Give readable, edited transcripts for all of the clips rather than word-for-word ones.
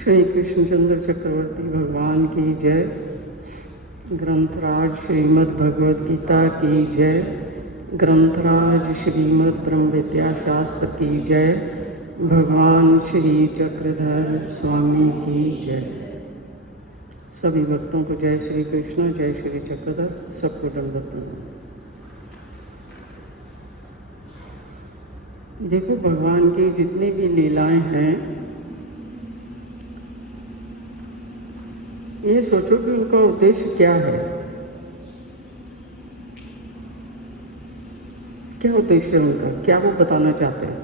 श्री कृष्णचंद्र चक्रवर्ती भगवान की जय। ग्रंथराज श्रीमद् भगवद गीता की जय। ग्रंथराज श्रीमद् ब्रह्म विद्या शास्त्र की जय। भगवान श्री चक्रधर स्वामी की जय। सभी भक्तों को जय श्री कृष्ण, जय श्री चक्रधर, सबको दंडवत प्रणाम। देखो, भगवान की जितनी भी लीलाएं हैं, ये सोचो कि उनका उद्देश्य क्या है। क्या उद्देश्य है उनका, क्या वो बताना चाहते हैं,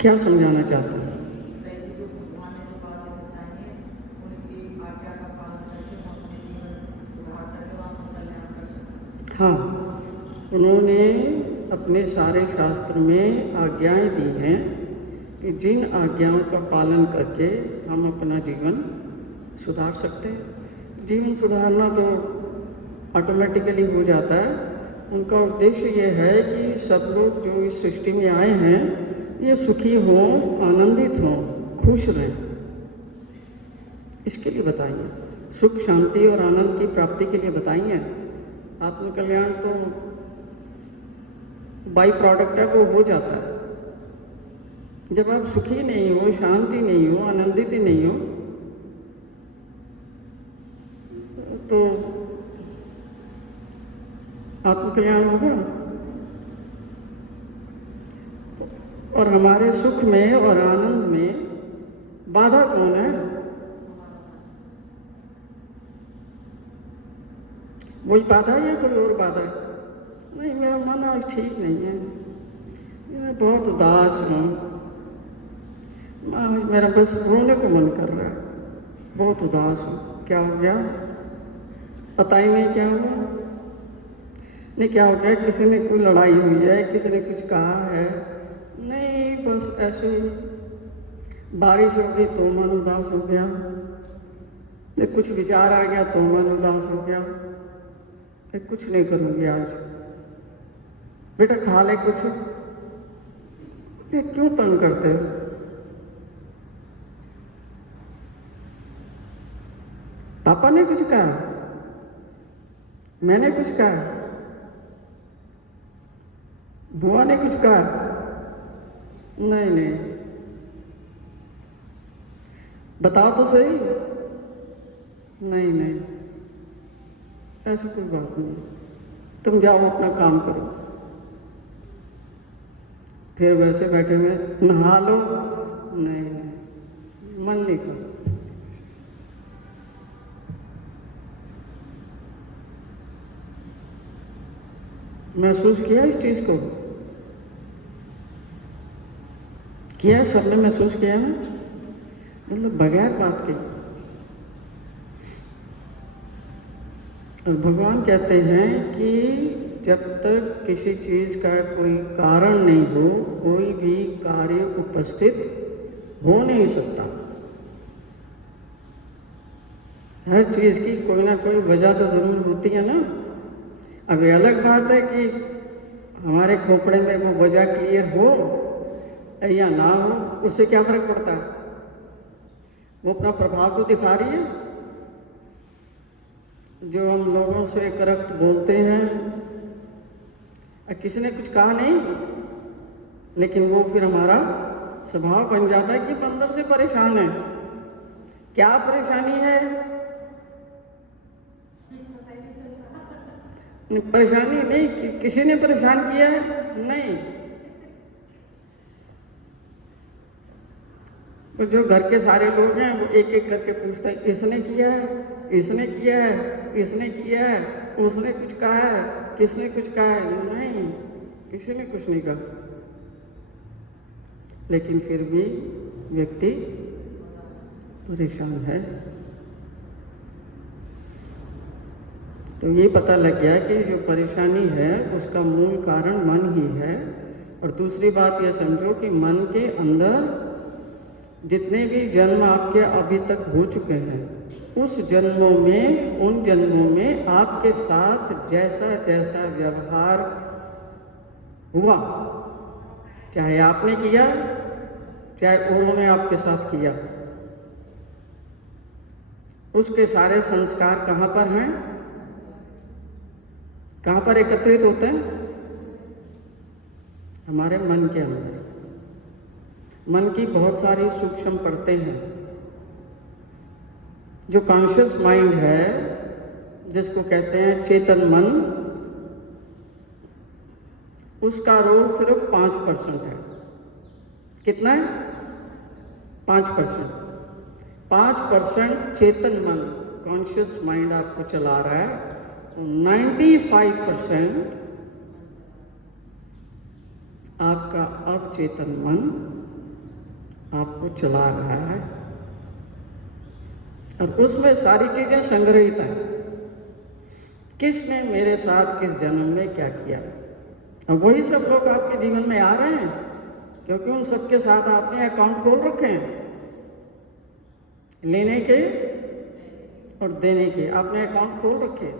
क्या समझाना चाहते हैं। हाँ, उन्होंने अपने सारे शास्त्र में आज्ञाएं दी हैं कि जिन आज्ञाओं का पालन करके हम अपना जीवन सुधार सकते हैं। जीवन सुधारना तो ऑटोमेटिकली हो जाता है। उनका उद्देश्य ये है कि सब लोग जो इस सृष्टि में आए हैं ये सुखी हों, आनंदित हों, खुश रहें, इसके लिए बताइए। सुख, शांति और आनंद की प्राप्ति के लिए बताइए। आत्मकल्याण तो बाई प्रोडक्ट है, वो हो जाता है। जब आप सुखी नहीं हो, शांति नहीं हो, आनंदित ही नहीं हो, तो आत्मकल्याण होगा। और हमारे सुख में और आनंद में बाधा कौन है? वही बाधा है या कोई और बाधा है? नहीं, मेरा मन आज ठीक नहीं है, मैं बहुत उदास हूँ, आज मेरा बस रोने को मन कर रहा है, बहुत उदास हूँ। क्या हो गया? पता ही नहीं क्या हुआ। नहीं, क्या हो गया? किसी ने कोई लड़ाई हुई है, किसी ने कुछ कहा है? नहीं, बस ऐसे ही बारिश हो गई तो मन उदास हो गया, नहीं कुछ विचार आ गया तो मन उदास हो गया, नहीं कुछ नहीं करूँगी आज। बेटा खा ले कुछ। क्यों तंग करते हो? पापा ने कुछ कहा? मैंने कुछ कहा? बुआ ने कुछ कहा? नहीं नहीं, बताओ तो सही। नहीं नहीं, ऐसी कोई बात नहीं, तुम जाओ अपना काम करो। फिर वैसे बैठे हुए नहा लो। नहीं नहीं, मन नहीं कर। महसूस किया इस चीज को? किया? सबने महसूस किया ना? मतलब बगैर बात के। और भगवान कहते हैं कि जब तक किसी चीज का कोई कारण नहीं हो, कोई भी कार्य उपस्थित हो नहीं सकता। हर चीज की कोई ना कोई वजह तो जरूर होती है ना। अब ये अलग बात है कि हमारे खोपड़े में वो वजह क्लियर हो या ना हो, उससे क्या फर्क पड़ता है? वो अपना प्रभाव तो दिखा रही है। जो हम लोगों से करप्ट बोलते हैं, किसी ने कुछ कहा नहीं, लेकिन वो फिर हमारा स्वभाव बन जाता है कि अंदर से परेशान है। क्या परेशानी है? परेशानी नहीं कि किसी ने परेशान किया है, नहीं। तो जो घर के सारे लोग हैं वो एक एक करके पूछते हैं, इसने किया है, इसने किया है, इसने किया है, उसने कुछ कहा है, किसने कुछ कहा है? नहीं, किसी ने कुछ नहीं कहा। लेकिन फिर भी व्यक्ति परेशान है। तो ये पता लग गया कि जो परेशानी है उसका मूल कारण मन ही है। और दूसरी बात ये समझो कि मन के अंदर जितने भी जन्म आपके अभी तक हो चुके हैं, उस जन्मों में, उन जन्मों में आपके साथ जैसा जैसा व्यवहार हुआ, चाहे आपने किया, चाहे औरों ने आपके साथ किया, उसके सारे संस्कार कहां पर हैं? कहां पर एकत्रित होते हैं? हमारे मन के अंदर। मन की बहुत सारी सूक्ष्म परतें हैं। जो कॉन्शियस माइंड है, जिसको कहते हैं चेतन मन, उसका रोल सिर्फ 5% है। कितना है? 5%। 5% चेतन मन, कॉन्शियस माइंड आपको चला रहा है, तो 95% आपका अवचेतन मन आपको चला रहा है, और उसमें सारी चीजें संग्रहित हैं। किसने मेरे साथ किस जन्म में क्या किया, और वही सब लोग आपके जीवन में आ रहे हैं, क्योंकि उन सबके साथ आपने अकाउंट खोल रखे हैं। लेने के और देने के आपने अकाउंट खोल रखे।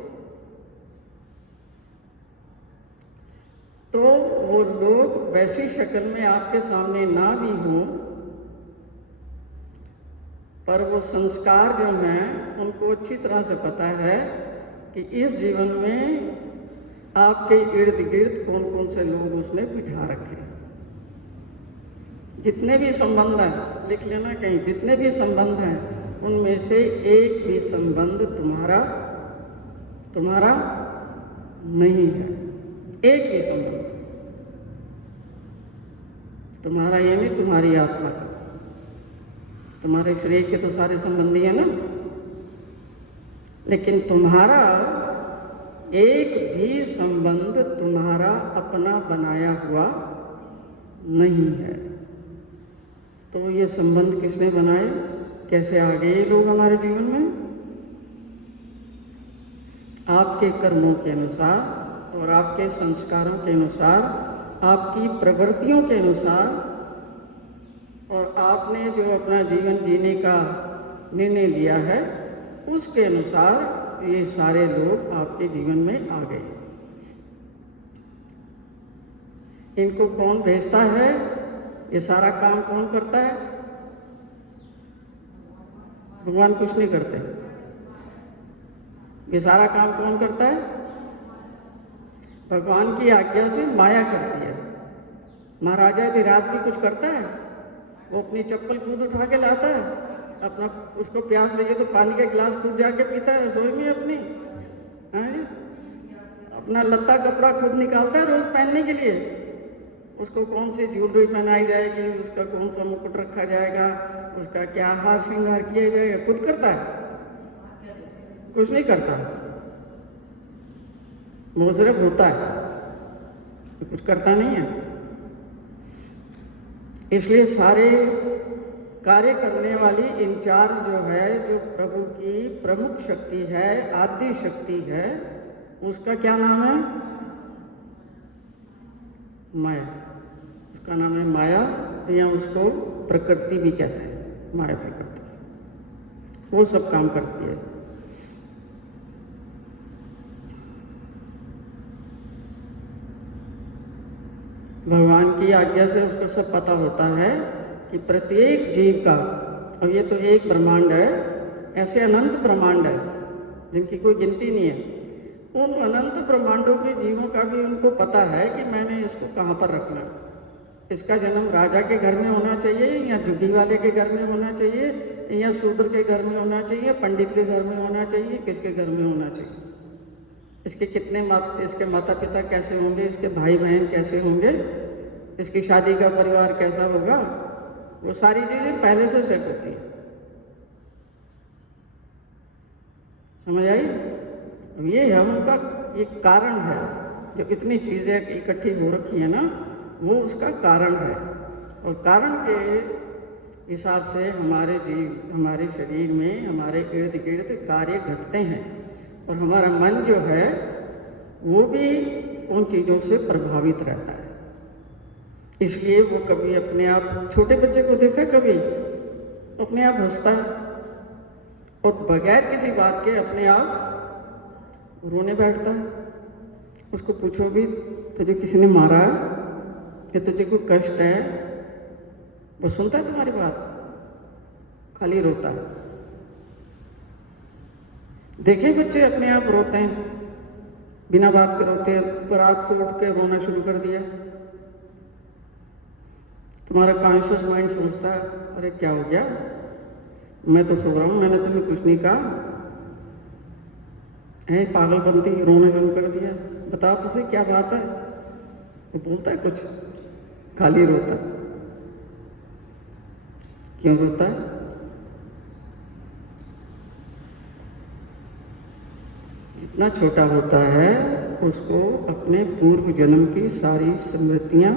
तो वो लोग वैसी शक्ल में आपके सामने ना भी हों, पर वो संस्कार जो हैं उनको अच्छी तरह से पता है कि इस जीवन में आपके इर्द गिर्द कौन कौन से लोग उसने बिठा रखे। जितने भी संबंध हैं, लिख लेना कहीं, जितने भी संबंध हैं, उनमें से एक भी संबंध तुम्हारा नहीं है। एक भी संबंध तुम्हारा, यानी तुम्हारी आत्मा का। तुम्हारे शरीर के तो सारे संबंधी हैं ना, लेकिन तुम्हारा एक भी संबंध तुम्हारा अपना बनाया हुआ नहीं है। तो ये संबंध किसने बनाए? कैसे आ गए ये लोग हमारे जीवन में? आपके कर्मों के अनुसार और आपके संस्कारों के अनुसार, आपकी प्रवृत्तियों के अनुसार, और आपने जो अपना जीवन जीने का निर्णय लिया है उसके अनुसार ये सारे लोग आपके जीवन में आ गए। इनको कौन भेजता है? ये सारा काम कौन करता है? भगवान कुछ नहीं करते। ये सारा काम कौन करता है? भगवान की आज्ञा से माया करती है। महाराजा धीराज भी कुछ करता है? वो अपनी चप्पल खुद उठा के लाता है, अपना उसको प्यास लगे तो पानी का गिलास खुद जाके पीता है रसोई में अपनी, है? अपना लत्ता कपड़ा खुद निकालता है रोज पहनने के लिए। उसको कौन सी ज्वेलरी पहनाई जाएगी, उसका कौन सा मुकुट रखा जाएगा, उसका क्या हार श्रृंगार किया जाएगा, खुद करता है? कुछ नहीं करता। वो सिर्फ होता है, तो कुछ करता नहीं है। इसलिए सारे कार्य करने वाली इंचार्ज जो है, जो प्रभु की प्रमुख शक्ति है, आदि शक्ति है, उसका क्या नाम है? माया। उसका नाम है माया, या उसको प्रकृति भी कहते हैं। माया प्रकृति वो सब काम करती है। भगवान की आज्ञा से उसको सब पता होता है कि प्रत्येक जीव का, अब ये तो एक ब्रह्मांड है, ऐसे अनंत ब्रह्मांड है जिनकी कोई गिनती नहीं है। उन अनंत ब्रह्मांडों के जीवों का भी उनको पता है कि मैंने इसको कहाँ पर रखना है। इसका जन्म राजा के घर में होना चाहिए, या झुग्गी वाले के घर में होना चाहिए, या शूद्र के घर में होना चाहिए, पंडित के घर में होना चाहिए, किसके घर में होना चाहिए, इसके कितने इसके माता पिता कैसे होंगे, इसके भाई बहन कैसे होंगे, इसकी शादी का परिवार कैसा होगा, वो सारी चीजें पहले से सेट होती है। समझ आई? अब ये हम उनका एक कारण है, जो इतनी चीजें इकट्ठी हो रखी है ना, वो उसका कारण है। और कारण के हिसाब से हमारे जीव, हमारे शरीर में, हमारे इर्द गिर्द कार्य घटते हैं, और हमारा मन जो है वो भी उन चीज़ों से प्रभावित रहता है। इसलिए वो कभी अपने आप, छोटे बच्चे को देखा कभी, अपने आप हंसता है, और बगैर किसी बात के अपने आप रोने बैठता है। उसको पूछो भी तुझे किसी ने मारा है, कि तुझे कोई कष्ट है, वो सुनता है तुम्हारी बात, खाली रोता है। देखे बच्चे अपने आप रोते हैं, बिना बात के रोते हैं, पर रात को उठ के रोना शुरू कर दिया। तुम्हारा कॉन्शियस माइंड सोचता है, अरे क्या हो गया, मैं तो सो रहा हूं, मैंने तुम्हें कुछ नहीं कहा है, पागलपंती, रोना शुरू कर दिया, बताओ तुझे क्या बात है। वो बोलता है कुछ, खाली रोता। क्यों रोता है? जितना छोटा होता है उसको अपने पूर्व जन्म की सारी स्मृतियां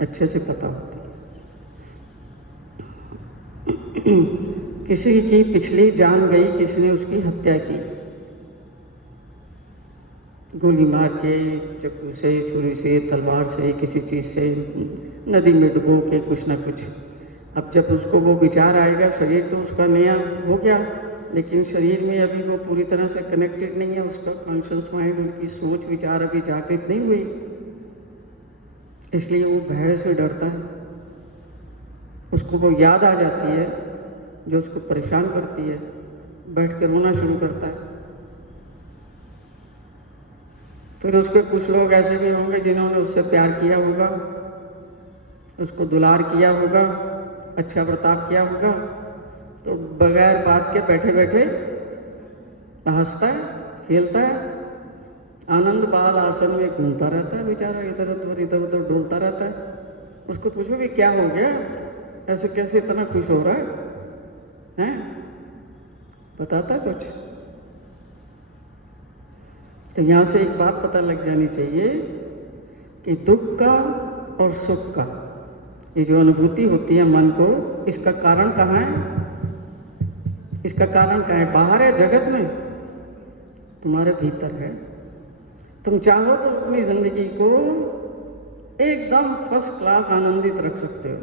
अच्छे से पता होती है। किसी की पिछली जान गई, किसी ने उसकी हत्या की, गोली मार के, चाकू से, छुरी से, तलवार से, किसी चीज से, नदी में डुबो के, कुछ ना कुछ। अब जब उसको वो विचार आएगा, शरीर तो उसका नया हो गया, लेकिन शरीर में अभी वो पूरी तरह से कनेक्टेड नहीं है, उसका कॉन्शियस माइंड, उनकी सोच विचार अभी जागृत नहीं हुई, इसलिए वो भय से डरता है। उसको वो याद आ जाती है जो उसको परेशान करती है, बैठ कर रोना शुरू करता है। फिर उसके कुछ लोग ऐसे भी होंगे जिन्होंने उससे प्यार किया होगा, उसको दुलार किया होगा, अच्छा बर्ताव किया होगा, तो बगैर बात के बैठे बैठे हंसता है, खेलता है, आनंद बाल आसन में घूमता रहता है बेचारा, इधर उधर डोलता रहता है। उसको पूछो कि क्या हो गया, ऐसे कैसे इतना खुश हो रहा है? बताता कुछ? तो यहां से एक बात पता लग जानी चाहिए कि दुख का और सुख का ये जो अनुभूति होती है मन को, इसका कारण कहाँ है? इसका कारण कहाँ है? बाहर है जगत में? तुम्हारे भीतर है। तुम चाहो तो अपनी जिंदगी को एकदम फर्स्ट क्लास आनंदित रख सकते हो,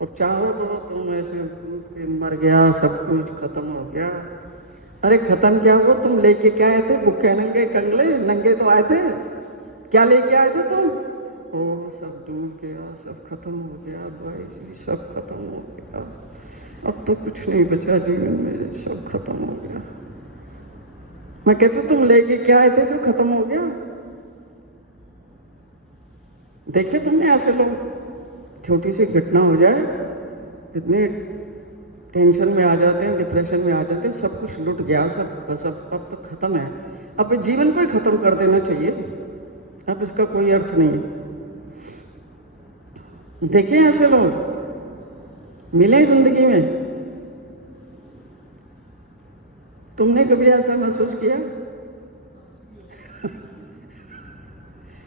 और चाहो तो तुम ऐसे मर गया, सब कुछ खत्म हो गया। अरे खत्म क्या हुआ? तुम लेके क्या आए थे? भूखे नंगे कंगले नंगे तो आए थे, क्या लेके आए थे तुम? ओ सब डूब गया, सब खत्म हो गया भाई जी, सब खत्म हो गया, अब तो कुछ नहीं बचा जीवन में, सब खत्म हो गया। मैं कहता तुम लेके क्या आए थे जो खत्म हो गया? देखे तुमने ऐसे लोग, छोटी सी घटना हो जाए इतने टेंशन में आ जाते हैं, डिप्रेशन में आ जाते हैं, सब कुछ लुट गया, सब बस अब तो खत्म है, अब जीवन को ही खत्म कर देना चाहिए, अब इसका कोई अर्थ नहीं है। देखे ऐसे लोग मिले जिंदगी में? तुमने कभी ऐसा महसूस किया?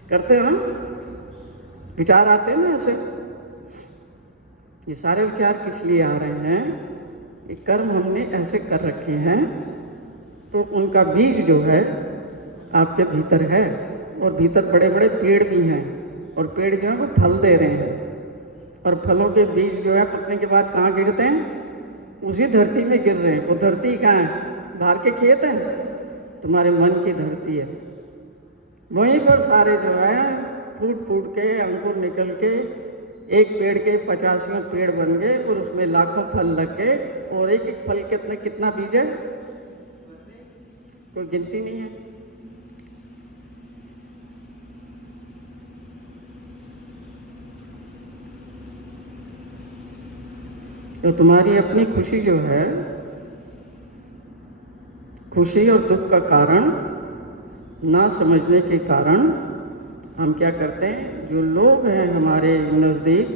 करते हो ना? विचार आते हैं ना ऐसे। ये सारे विचार किस लिए आ रहे हैं? कि कर्म हमने ऐसे कर रखे हैं, तो उनका बीज जो है आपके भीतर है, और भीतर बड़े बड़े पेड़ भी हैं, और पेड़ जो है वो फल दे रहे हैं, और फलों के बीज जो है पकने के बाद कहाँ गिरते हैं? उसी धरती में गिर रहे हैं। वो धरती कहाँ है? बाहर के खेत हैं? तुम्हारे मन की धरती है। वहीं पर सारे जो है फूट फूट के अंकुर निकल के एक पेड़ के 50 पेड़ बन गए, और उसमें लाखों फल लग गए, और एक एक फल कितना बीज है? कोई गिनती नहीं है। तो तुम्हारी अपनी खुशी जो है, खुशी और दुख का कारण ना समझने के कारण हम क्या करते हैं? जो लोग हैं हमारे नजदीक,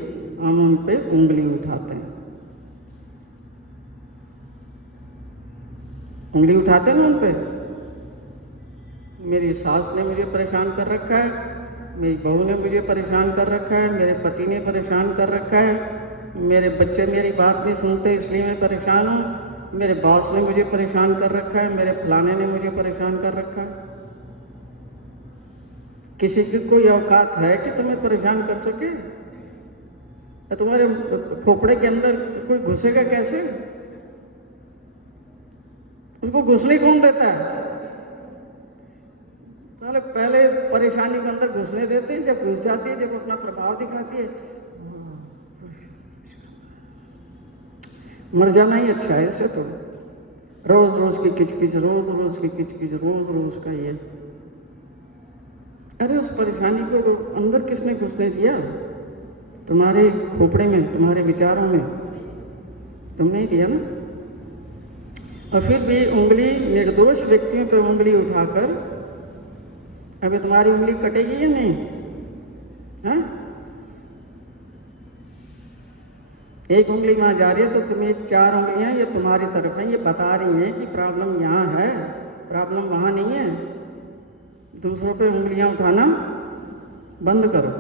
हम उन पे उंगली उठाते हैं। उंगली उठाते हैं ना उन पे। मेरी सास ने मुझे परेशान कर रखा है, मेरी बहू ने मुझे परेशान कर रखा है, मेरे पति ने परेशान कर रखा है, मेरे बच्चे मेरी बात नहीं सुनते इसलिए मैं परेशान हूं, मेरे बॉस ने मुझे परेशान कर रखा है, मेरे फलाने ने मुझे परेशान कर रखा है। किसी की कोई औकात है कि तुम्हें परेशान कर सके? तुम्हारे खोपड़े के अंदर कोई घुसेगा कैसे? उसको घुसने कौन देता है? साले पहले परेशानी के अंदर घुसने देते हैं, जब घुस जाती है, जब अपना प्रभाव दिखाती है, मर जाना ही अच्छा है। इससे तो रोज रोज की किचकिच, रोज रोज की किचकिच, रोज रोज का ये, अरे उस परेशानी को अंदर किसने घुसने दिया? तुम्हारे खोपड़े में, तुम्हारे विचारों में तुमने ही दिया ना। और फिर भी उंगली, निर्दोष व्यक्तियों पर उंगली उठाकर, अभी तुम्हारी उंगली कटेगी या नहीं? हाँ, एक उंगली वहां जा रही है तो तुम्हें 4 उंगलियां ये तुम्हारी तरफ है, ये बता रही हैं कि प्रॉब्लम यहां है, प्रॉब्लम वहां नहीं है। दूसरों पे उंगलियां उठाना बंद करो।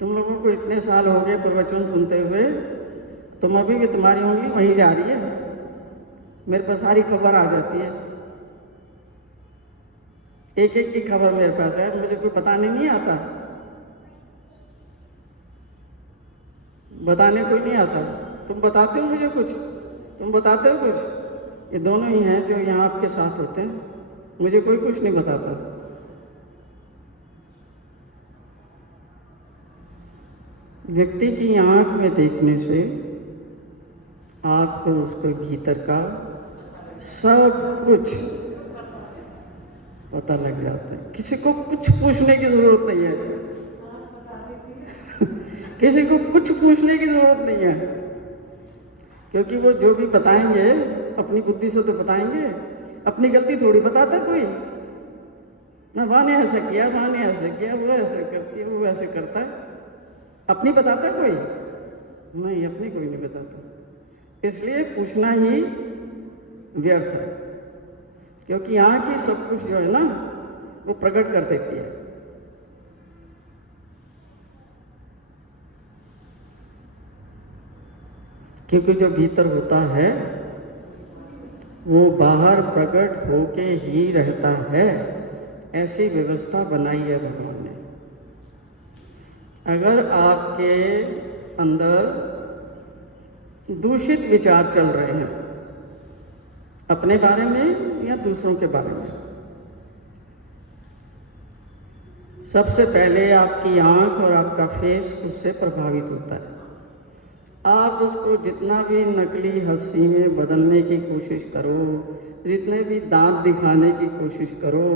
तुम लोगों को इतने साल हो गए प्रवचन सुनते हुए, तुम अभी भी तुम्हारी उंगली वहीं जा रही है। मेरे पास सारी खबर आ जाती है, एक एक की खबर मेरे पास है, मुझे कोई बताने नहीं आता, बताने कोई नहीं आता। तुम बताते हो मुझे कुछ? तुम बताते हो कुछ? ये दोनों ही हैं जो यहाँ आपके साथ होते हैं, मुझे कोई कुछ नहीं बताता। व्यक्ति की आंख में देखने से आपको उसके भीतर का सब कुछ पता लग जाता है। किसी को कुछ पूछने की जरूरत नहीं है किसी को कुछ पूछने की जरूरत नहीं है, क्योंकि वो जो भी बताएंगे अपनी बुद्धि से तो बताएंगे, अपनी गलती थोड़ी बताता कोई ना। वहां ने ऐसा किया, वहां ने ऐसा किया, वो ऐसा करती है, वो ऐसे करता है, अपनी बताता कोई नहीं, अपनी कोई नहीं बताता। इसलिए पूछना ही व्यर्थ है, क्योंकि आंख ही सब कुछ जो है ना वो प्रकट कर देती है। क्योंकि जो भीतर होता है वो बाहर प्रकट होके ही रहता है। ऐसी व्यवस्था बनाई है भगवान ने। अगर आपके अंदर दूषित विचार चल रहे हैं अपने बारे में या दूसरों के बारे में, सबसे पहले आपकी आंख और आपका फेस उससे प्रभावित होता है। आप उसको जितना भी नकली हंसी में बदलने की कोशिश करो, जितने भी दांत दिखाने की कोशिश करो,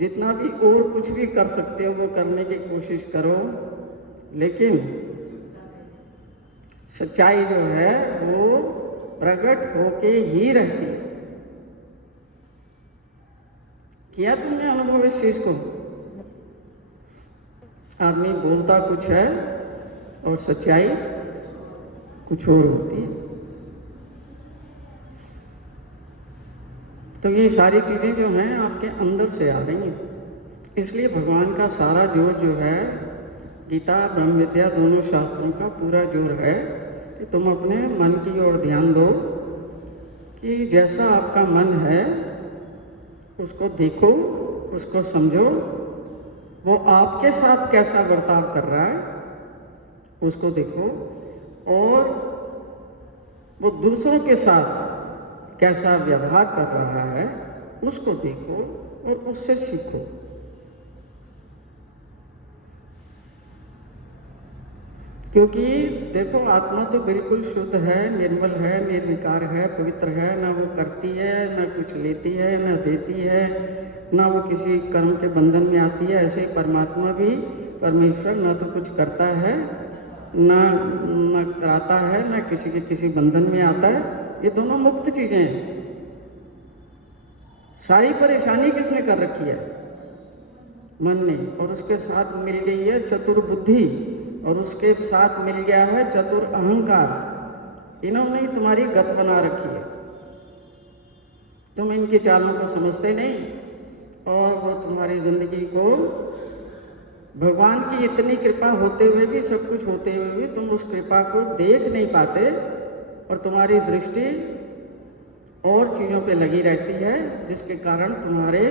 जितना भी और कुछ भी कर सकते हो वो करने की कोशिश करो, लेकिन सच्चाई जो है वो प्रकट होके ही रहती है। किया तुमने अनुभव इस चीज को? आदमी बोलता कुछ है और सच्चाई कुछ और होती है। तो ये सारी चीजें जो हैं आपके अंदर से आ रही हैं। इसलिए भगवान का सारा जोर जो है, गीता ब्रह्म विद्या दोनों शास्त्रों का पूरा जोर है कि तुम अपने मन की ओर ध्यान दो, कि जैसा आपका मन है उसको देखो, उसको समझो, वो आपके साथ कैसा बर्ताव कर रहा है उसको देखो, और वो दूसरों के साथ कैसा व्यवहार कर रहा है उसको देखो और उससे सीखो। क्योंकि देखो, आत्मा तो बिल्कुल शुद्ध है, निर्मल है, निर्विकार है, पवित्र है। ना वो करती है, ना कुछ लेती है, ना देती है, ना वो किसी कर्म के बंधन में आती है। ऐसे ही परमात्मा भी, परमेश्वर, ना तो कुछ करता है, ना कराता है, ना किसी के किसी बंधन में आता है। ये दोनों मुक्त चीजें हैं। सारी परेशानी किसने कर रखी है? मन ने। और उसके साथ मिल गई है चतुर बुद्धि, और उसके साथ मिल गया है चतुर अहंकार। इन्होंने ही तुम्हारी गत बना रखी है। तुम इनकी चालों को समझते नहीं, और वो तुम्हारी जिंदगी को, भगवान की इतनी कृपा होते हुए भी, सब कुछ होते हुए भी तुम उस कृपा को देख नहीं पाते, और तुम्हारी दृष्टि और चीजों पे लगी रहती है, जिसके कारण तुम्हारे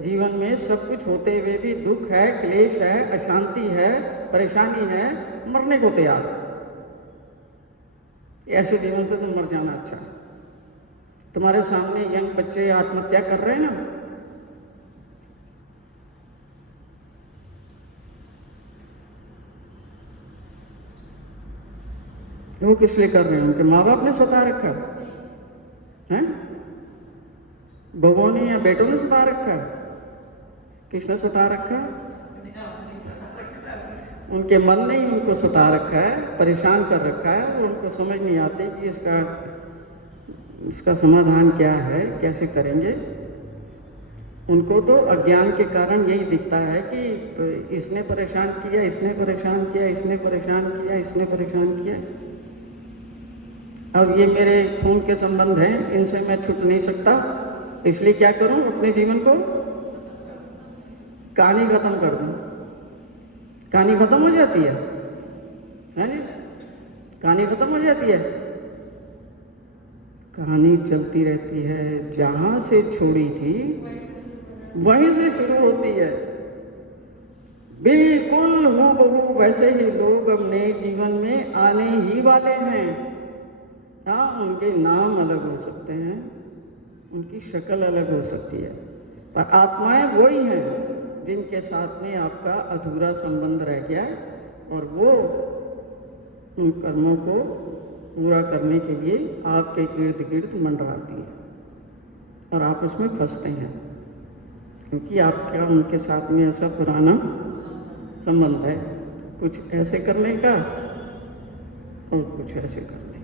जीवन में सब कुछ होते हुए भी दुख है, क्लेश है, अशांति है, परेशानी है, मरने को तैयार। ऐसे जीवन से तुम मर जाना अच्छा। तुम्हारे सामने यंग बच्चे आत्महत्या कर रहे हैं ना, वो किस लिए कर रहे हैं? उनके माँ बाप ने सता रखा है, बहू ने या बेटों ने सता रखा है? किसने सता रखा है? उनके मन ने ही उनको सता रखा है, परेशान कर रखा है। और उनको समझ नहीं आती कि इसका समाधान क्या है, कैसे करेंगे। उनको तो अज्ञान के कारण यही दिखता है कि इसने परेशान किया, इसने परेशान किया, इसने परेशान किया, इसने परेशान किया। अब ये मेरे खून के संबंध हैं, इनसे मैं छूट नहीं सकता, इसलिए क्या करूं? अपने जीवन को कहानी खत्म कर दूं। कहानी खत्म हो जाती है जी? कहानी खत्म हो जाती है? कहानी चलती रहती है, जहां से छोड़ी थी वहीं से शुरू होती है। बिल्कुल हूबहू वैसे ही लोग अपने जीवन में आने ही वाले हैं। हाँ, उनके नाम अलग हो सकते हैं, उनकी शक्ल अलग हो सकती है, पर आत्माएं वही हैं जिनके साथ में आपका अधूरा संबंध रह गया, और वो उन कर्मों को पूरा करने के लिए आपके इर्द गिर्द मंडराती है और आप उसमें फंसते हैं, क्योंकि आपका उनके साथ में ऐसा पुराना संबंध है, कुछ ऐसे करने का और कुछ ऐसे करने का।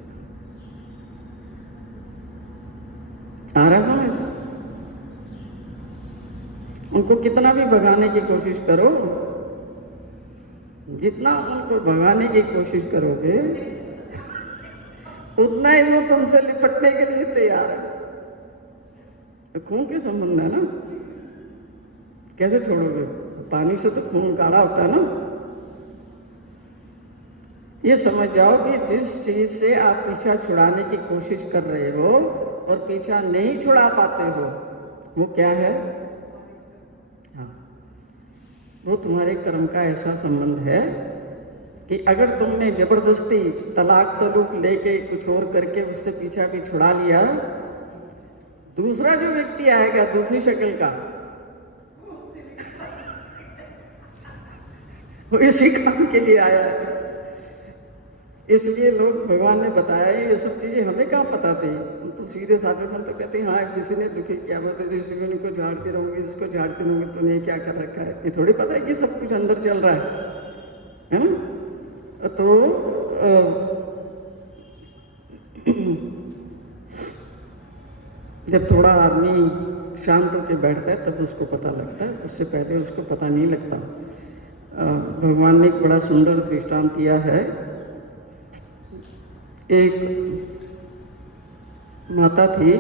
आ रहा समझ? उनको कितना भी भगाने की कोशिश करो, जितना उनको भगाने की कोशिश करोगे उतना ही वो तुमसे निपटने के लिए तैयार है। तो खून के संबंध है ना, कैसे छोड़ोगे? पानी से तो खून गाढ़ा होता है ना। ये समझ जाओ कि जिस चीज से आप पीछा छुड़ाने की कोशिश कर रहे हो और पीछा नहीं छुड़ा पाते हो, वो क्या है? हाँ, वो तुम्हारे कर्म का ऐसा संबंध है कि अगर तुमने जबरदस्ती तलाक तलूक लेके कुछ और करके उससे पीछा भी छुड़ा लिया, दूसरा जो व्यक्ति आएगा दूसरी शक्ल का, वो इसी काम के लिए आया है। इसलिए लोग, भगवान ने बताया, ये सब चीजें हमें कहाँ पता थी। तो सीधे साधे मन तो कहते हैं हाँ किसी ने दुखी किया, वो तो ऋषि को झाड़ती रहूंगी, इसको झाड़ती रहूंगी, तूने क्या कर रखा है। ये थोड़ी पता है कि सब कुछ अंदर चल रहा है ना। तो जब थोड़ा आदमी शांत होकर बैठता है तब उसको पता लगता है, उससे पहले उसको पता नहीं लगता। भगवान ने एक बड़ा सुंदर दृष्टांत दिया है। एक माता थी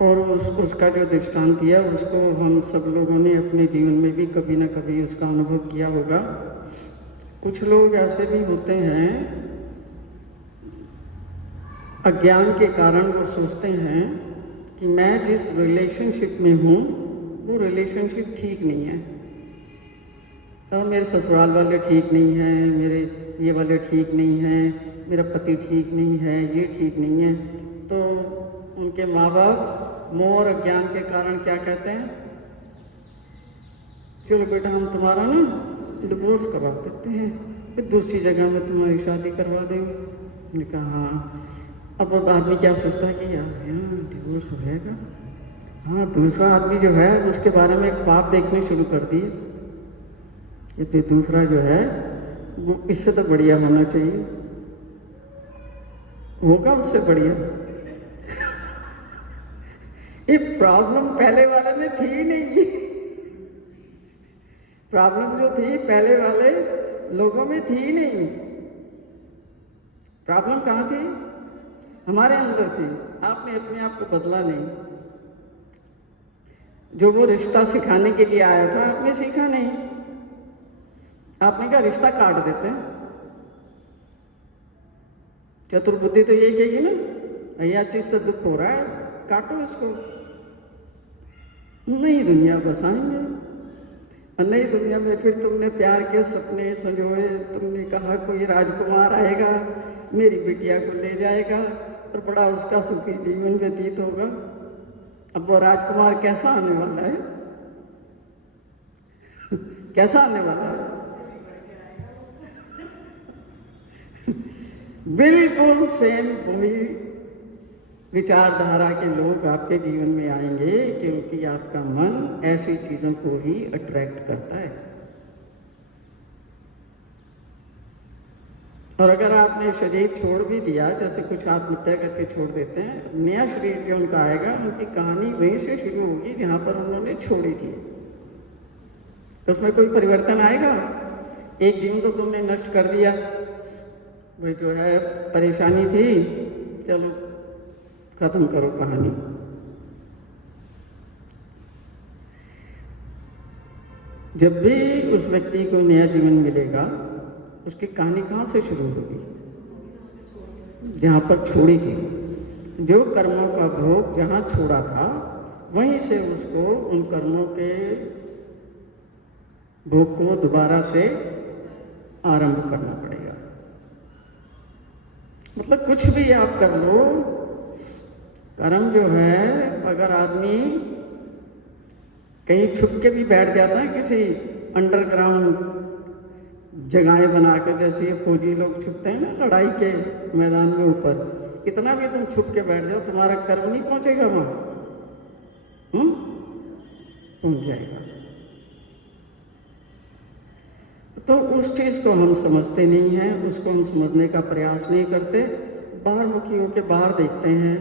और उसका जो दृष्टांत दिया उसको हम सब लोगों ने अपने जीवन में भी कभी ना कभी उसका अनुभव किया होगा। कुछ लोग ऐसे भी होते हैं, अज्ञान के कारण वो सोचते हैं कि मैं जिस रिलेशनशिप में हूँ वो रिलेशनशिप ठीक नहीं है, तो मेरे ससुराल वाले ठीक नहीं हैं, मेरे ये वाले ठीक नहीं हैं, मेरा पति ठीक नहीं है, ये ठीक नहीं है। तो उनके माँ बाप मोह और अज्ञान के कारण क्या कहते हैं? चलो बेटा हम तुम्हारा ना डिवोर्स करवा देते हैं, फिर दूसरी जगह में तुम्हारी शादी करवा देंगे। मैंने कहा हाँ। अब वो आदमी क्या सोचता है कि यार डिवोर्स हो जाएगा। हाँ, दूसरा आदमी जो है उसके बारे में एक पाप देखने शुरू कर दिए, ये दूसरा जो है वो इससे तो बढ़िया होना चाहिए, होगा उससे बढ़िया। ये प्रॉब्लम पहले वाले में थी ही नहीं। प्रॉब्लम जो थी पहले वाले लोगों में थी ही नहीं। प्रॉब्लम कहाँ थी? हमारे अंदर थी। आपने अपने आप को बदला नहीं। जो वो रिश्ता सिखाने के लिए आया था आपने सीखा नहीं। आपने क्या रिश्ता काट देते हैं? चतुर्बुद्धि तो यही कहेगी ना, यह चीज से दुख हो रहा है, काटो इसको, नई दुनिया बसाएंगे। और नई दुनिया में फिर तुमने प्यार के सपने संजोए, तुमने कहा कोई राजकुमार आएगा मेरी बिटिया को ले जाएगा और बड़ा उसका सुखी जीवन व्यतीत होगा। अब वो राजकुमार कैसा आने वाला है? कैसा आने वाला है? बिल्कुल सेम वही विचारधारा के लोग आपके जीवन में आएंगे, क्योंकि आपका मन ऐसी चीजों को ही अट्रैक्ट करता है। और अगर आपने शरीर छोड़ भी दिया, जैसे कुछ आत्महत्या करके छोड़ देते हैं, नया शरीर जो उनका आएगा, उनकी कहानी वहीं से शुरू होगी जहां पर उन्होंने छोड़ी थी। तो उसमें कोई परिवर्तन आएगा? एक जीवन तो तुमने नष्ट कर दिया, वही जो है परेशानी थी, चलो खत्म करो कहानी। जब भी उस व्यक्ति को नया जीवन मिलेगा, उसकी कहानी कहां से शुरू होगी? जहां पर छोड़ी थी। जो कर्मों का भोग जहां छोड़ा था, वहीं से उसको उन कर्मों के भोग को दोबारा से आरंभ करना पड़ेगा। मतलब कुछ भी आप कर लो, कर्म जो है, अगर आदमी कहीं छुप के भी बैठ जाता है किसी अंडरग्राउंड जगहें बनाकर, जैसे ये फौजी लोग छुपते हैं ना लड़ाई के मैदान में ऊपर, इतना भी तुम छुप के बैठ जाओ, तुम्हारा कर्म नहीं पहुंचेगा वहां? पहुंच जाएगा। तो उस चीज को हम समझते नहीं हैं, उसको हम समझने का प्रयास नहीं करते। बाहर मुखी होकर बाहर देखते हैं,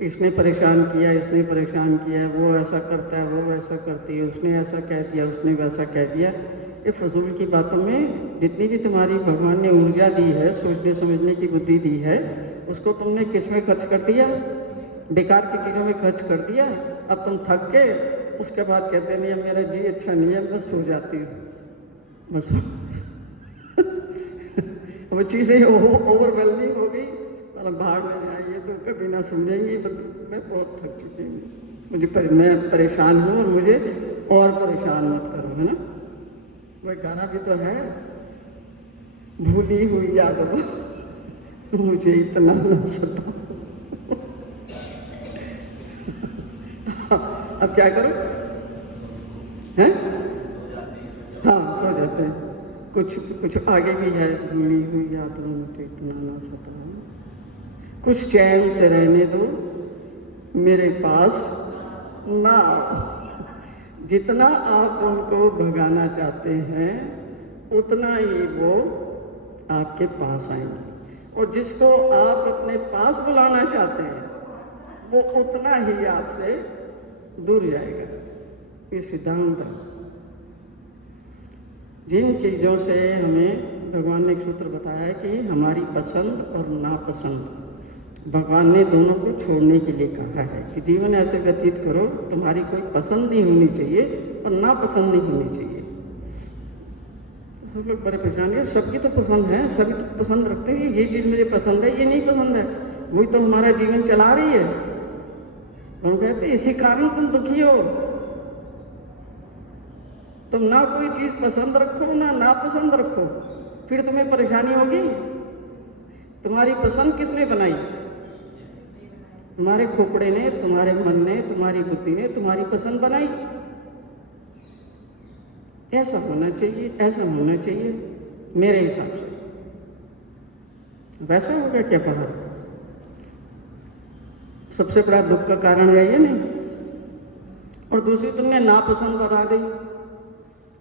इसने परेशान किया, इसने परेशान किया, वो ऐसा करता है, वो वैसा करती है, उसने ऐसा कह दिया, उसने वैसा कह दिया। ये फजूल की बातों में जितनी भी तुम्हारी भगवान ने ऊर्जा दी है, सोचने समझने की बुद्धि दी है, उसको तुमने किस में खर्च कर दिया? बेकार की चीजों में खर्च कर दिया। अब तुम थक के उसके बाद कहते नहीं, अब मेरा जी अच्छा नहीं है, बस सो जाती हूँ, बस वो चीजें ओवरवेलमिंग हो गई, भाग में आइए तो कभी ना समझेंगे, मैं बहुत थक चुकी हूँ, मैं परेशान हूँ और मुझे और परेशान मत करो, है ना? वह गाना भी तो है, भूली हुई यादों मुझे इतना न सताओ। अब क्या करो? हैं? हाँ, सो जाते हैं। कुछ आगे भी है, भूली हुई यादों मुझे इतना न सताओ, कुछ चैन से रहने दो, मेरे पास ना आओ। जितना आप उनको भगाना चाहते हैं, उतना ही वो आपके पास आएंगे, और जिसको आप अपने पास बुलाना चाहते हैं, वो उतना ही आपसे दूर जाएगा। ये सिद्धांत है। जिन चीजों से हमें भगवान ने एक सूत्र बताया है कि हमारी पसंद और नापसंद, भगवान ने दोनों को छोड़ने के लिए कहा है कि जीवन ऐसे व्यतीत करो, तुम्हारी कोई पसंद नहीं होनी चाहिए और नापसंद नहीं होनी चाहिए। सब लोग बड़े परेशान है, सबकी तो पसंद है, सभी तो पसंद रखते हैं, ये चीज मुझे पसंद है, ये नहीं पसंद है, वही तो हमारा जीवन चला रही है। हम कहते हैं इसी कारण तुम दुखी हो, तुम ना कोई चीज पसंद रखो ना नापसंद रखो, फिर तुम्हें परेशानी होगी। तुम्हारी पसंद किसने बनाई? तुम्हारे खोपड़े ने, तुम्हारे मन ने, तुम्हारी बुद्धि ने तुम्हारी पसंद बनाई। ऐसा होना चाहिए, ऐसा होना चाहिए मेरे हिसाब से। वैसा होगा क्या बाहर? सबसे बड़ा दुख का कारण है ये नहीं। और दूसरी, तुमने नापसंद बता दी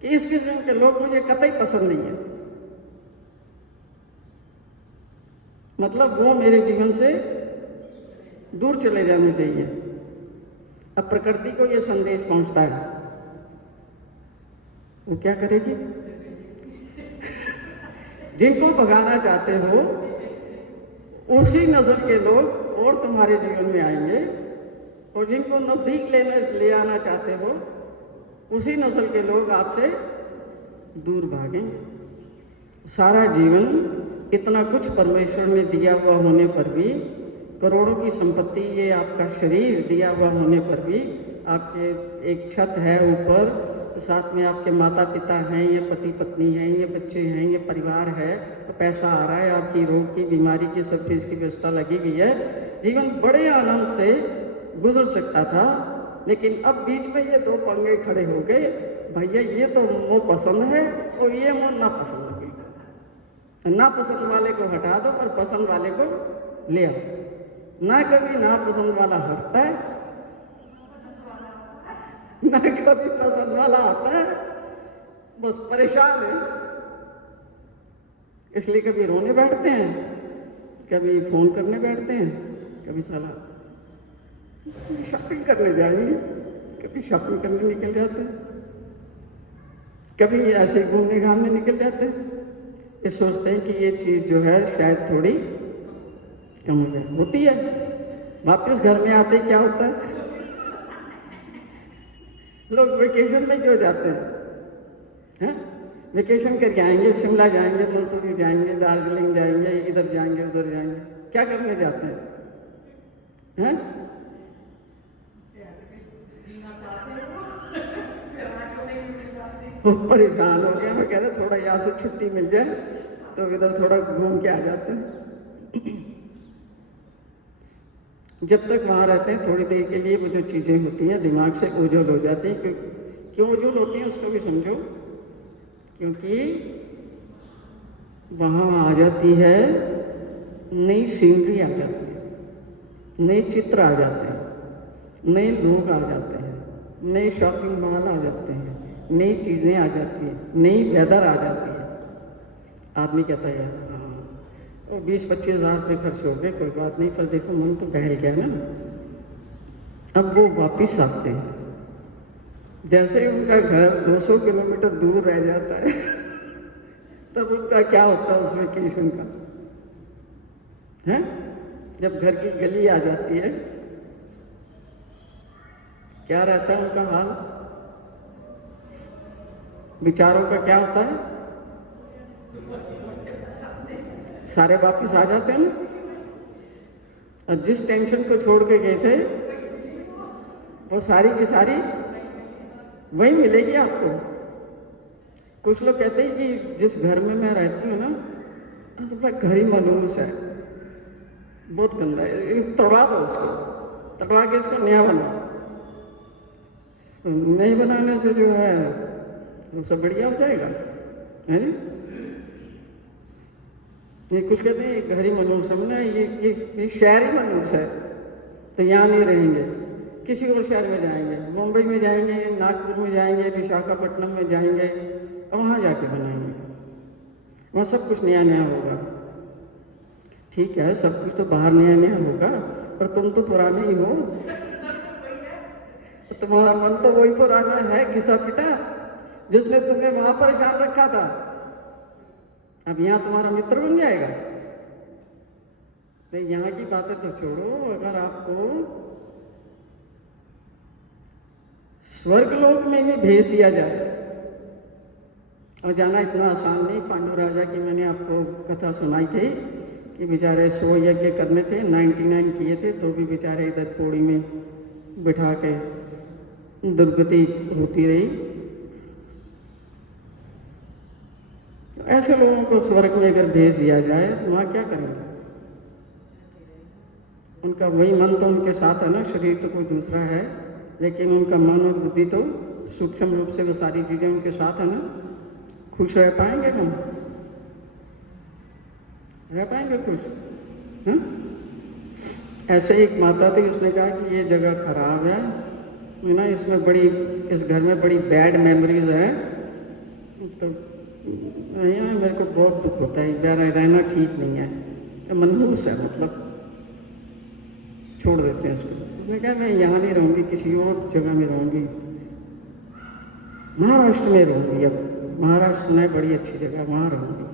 कि इस किस्म के लोग मुझे कतई पसंद नहीं है, मतलब वो मेरे जीवन से दूर चले जाने चाहिए। अब प्रकृति को यह संदेश पहुंचता है, वो क्या करेगी? जिनको भगाना चाहते हो, उसी नस्ल के लोग और तुम्हारे जीवन में आएंगे, और जिनको नजदीक ले आना चाहते हो, उसी नस्ल के लोग आपसे दूर भागेंगे। सारा जीवन इतना कुछ परमेश्वर ने दिया हुआ होने पर भी, करोड़ों की संपत्ति, ये आपका शरीर दिया हुआ होने पर भी, आपके एक छत है ऊपर, साथ में आपके माता पिता हैं, ये पति पत्नी हैं, ये बच्चे हैं, ये परिवार है, तो पैसा आ रहा है, आपकी रोग की, बीमारी की, सब चीज की व्यवस्था लगी हुई है। जीवन बड़े आनंद से गुजर सकता था, लेकिन अब बीच में ये दो पंगे खड़े हो गए, भैया ये तो मुझे पसंद है और ये मुझे ना पसंद है। नापसंद वाले को हटा दो और पसंद वाले को ले आओ। ना कभी नापसंद वाला हटता है, ना कभी पसंद वाला आता है, बस परेशान है। इसलिए कभी रोने बैठते हैं, कभी फोन करने बैठते हैं, कभी साला शॉपिंग करने जाएंगे, कभी शॉपिंग करने निकल जाते हैं, कभी ऐसे घूमने घामने निकल जाते हैं। ये सोचते हैं कि ये चीज जो है शायद थोड़ी कम हो जाए, होती है। वापस घर में आते क्या होता है, लोग वेकेशन में क्यों जाते हैं? वेकेशन करके आएंगे, शिमला जाएंगे, मसूरी जाएंगे, दार्जिलिंग जाएंगे, इधर जाएंगे, उधर जाएंगे, क्या करने जाते हैं? परेशान हो गया, मैं कह रहा थोड़ा यहाँ से छुट्टी मिल जाए तो इधर थोड़ा घूम के आ जाते हैं। जब तक वहां रहते हैं थोड़ी देर के लिए वो जो चीजें होती हैं दिमाग से ओझल हो जाती हैं। क्यों ओझल होती हैं उसको भी समझो। क्योंकि वहां आ जाती है नई सीनरी, आ जाती है नए चित्र, आ जाते हैं नए लोग, आ जाते हैं नए शॉपिंग मॉल, आ जाते हैं नई चीजें, आ जाती है नई वेदर, आ जाती है। आदमी कहता है यार और 20-25 हज़ार रुपये खर्च हो गए, कोई बात नहीं, पर देखो मन तो बहल गया ना। अब वो वापिस आते हैं, जैसे ही उनका घर 200 किलोमीटर दूर रह जाता है तब उनका क्या होता है उस वेकेशन का, है? जब घर की गली आ जाती है क्या रहता है उनका हाल, विचारों का क्या होता है? सारे वापिस आ जाते हैं ना। और जिस टेंशन को छोड़ के गए थे वो सारी की सारी वही मिलेगी आपको। कुछ लोग कहते हैं कि जिस घर में मैं रहती हूँ ना तो घर ही मनहूस है, बहुत गंदा है, तोड़ा दो उसको, तोड़ा के इसको नया बना। नहीं बनाने से जो है वो सब बढ़िया हो जाएगा, है ना? ये कुछ कहते हैं घर ही मनहूस है, ये शहर ही मनहूस है, तो यहाँ नहीं रहेंगे, किसी और शहर में जाएंगे, मुंबई में जाएंगे, नागपुर में जाएंगे, विशाखापट्टनम में जाएंगे और वहाँ जाके बनाएंगे, वहाँ सब कुछ नया नया होगा। ठीक है, सब कुछ तो बाहर नया नया होगा, पर तुम तो पुराने ही हो, तो तुम्हारा मन तो वही पुराना है घिसा पिटा जिसने तुम्हें वहां परेशान रखा था। अब यहां तुम्हारा मित्र बन जाएगा। तो यहां की बातें तो छोड़ो, अगर आपको स्वर्गलोक में भी भेज दिया जाए, और जाना इतना आसान नहीं। पांडु राजा की मैंने आपको कथा सुनाई थी कि बेचारे 100 यज्ञ करने थे, 99 किए थे, तो भी बेचारे इधर पौड़ी में बिठा के दुर्गति होती रही। तो ऐसे लोगों को स्वर्ग में अगर भेज दिया जाए तो वहां क्या करेंगे? उनका वही मन तो उनके साथ है ना, शरीर तो कोई दूसरा है, लेकिन उनका मन और बुद्धि तो सूक्ष्म रूप से वो सारी चीजें उनके साथ है ना। खुश रह पाएंगे हम? रह पाएंगे खुश? है? ऐसे एक माता थी, उसने कहा कि ये जगह खराब है ना, इसमें बड़ी, इस घर में बड़ी बैड मेमोरीज है, तो यहाँ मेरे को बहुत दुख होता है, यार रहना ठीक नहीं है, तो मनहूस है, मतलब छोड़ देते हैं उसको। उसने कहा मैं यहाँ नहीं रहूंगी, किसी और जगह में रहूंगी, महाराष्ट्र में रहूंगी। अब महाराष्ट्र सुना है बड़ी अच्छी जगह, वहां रहूंगी।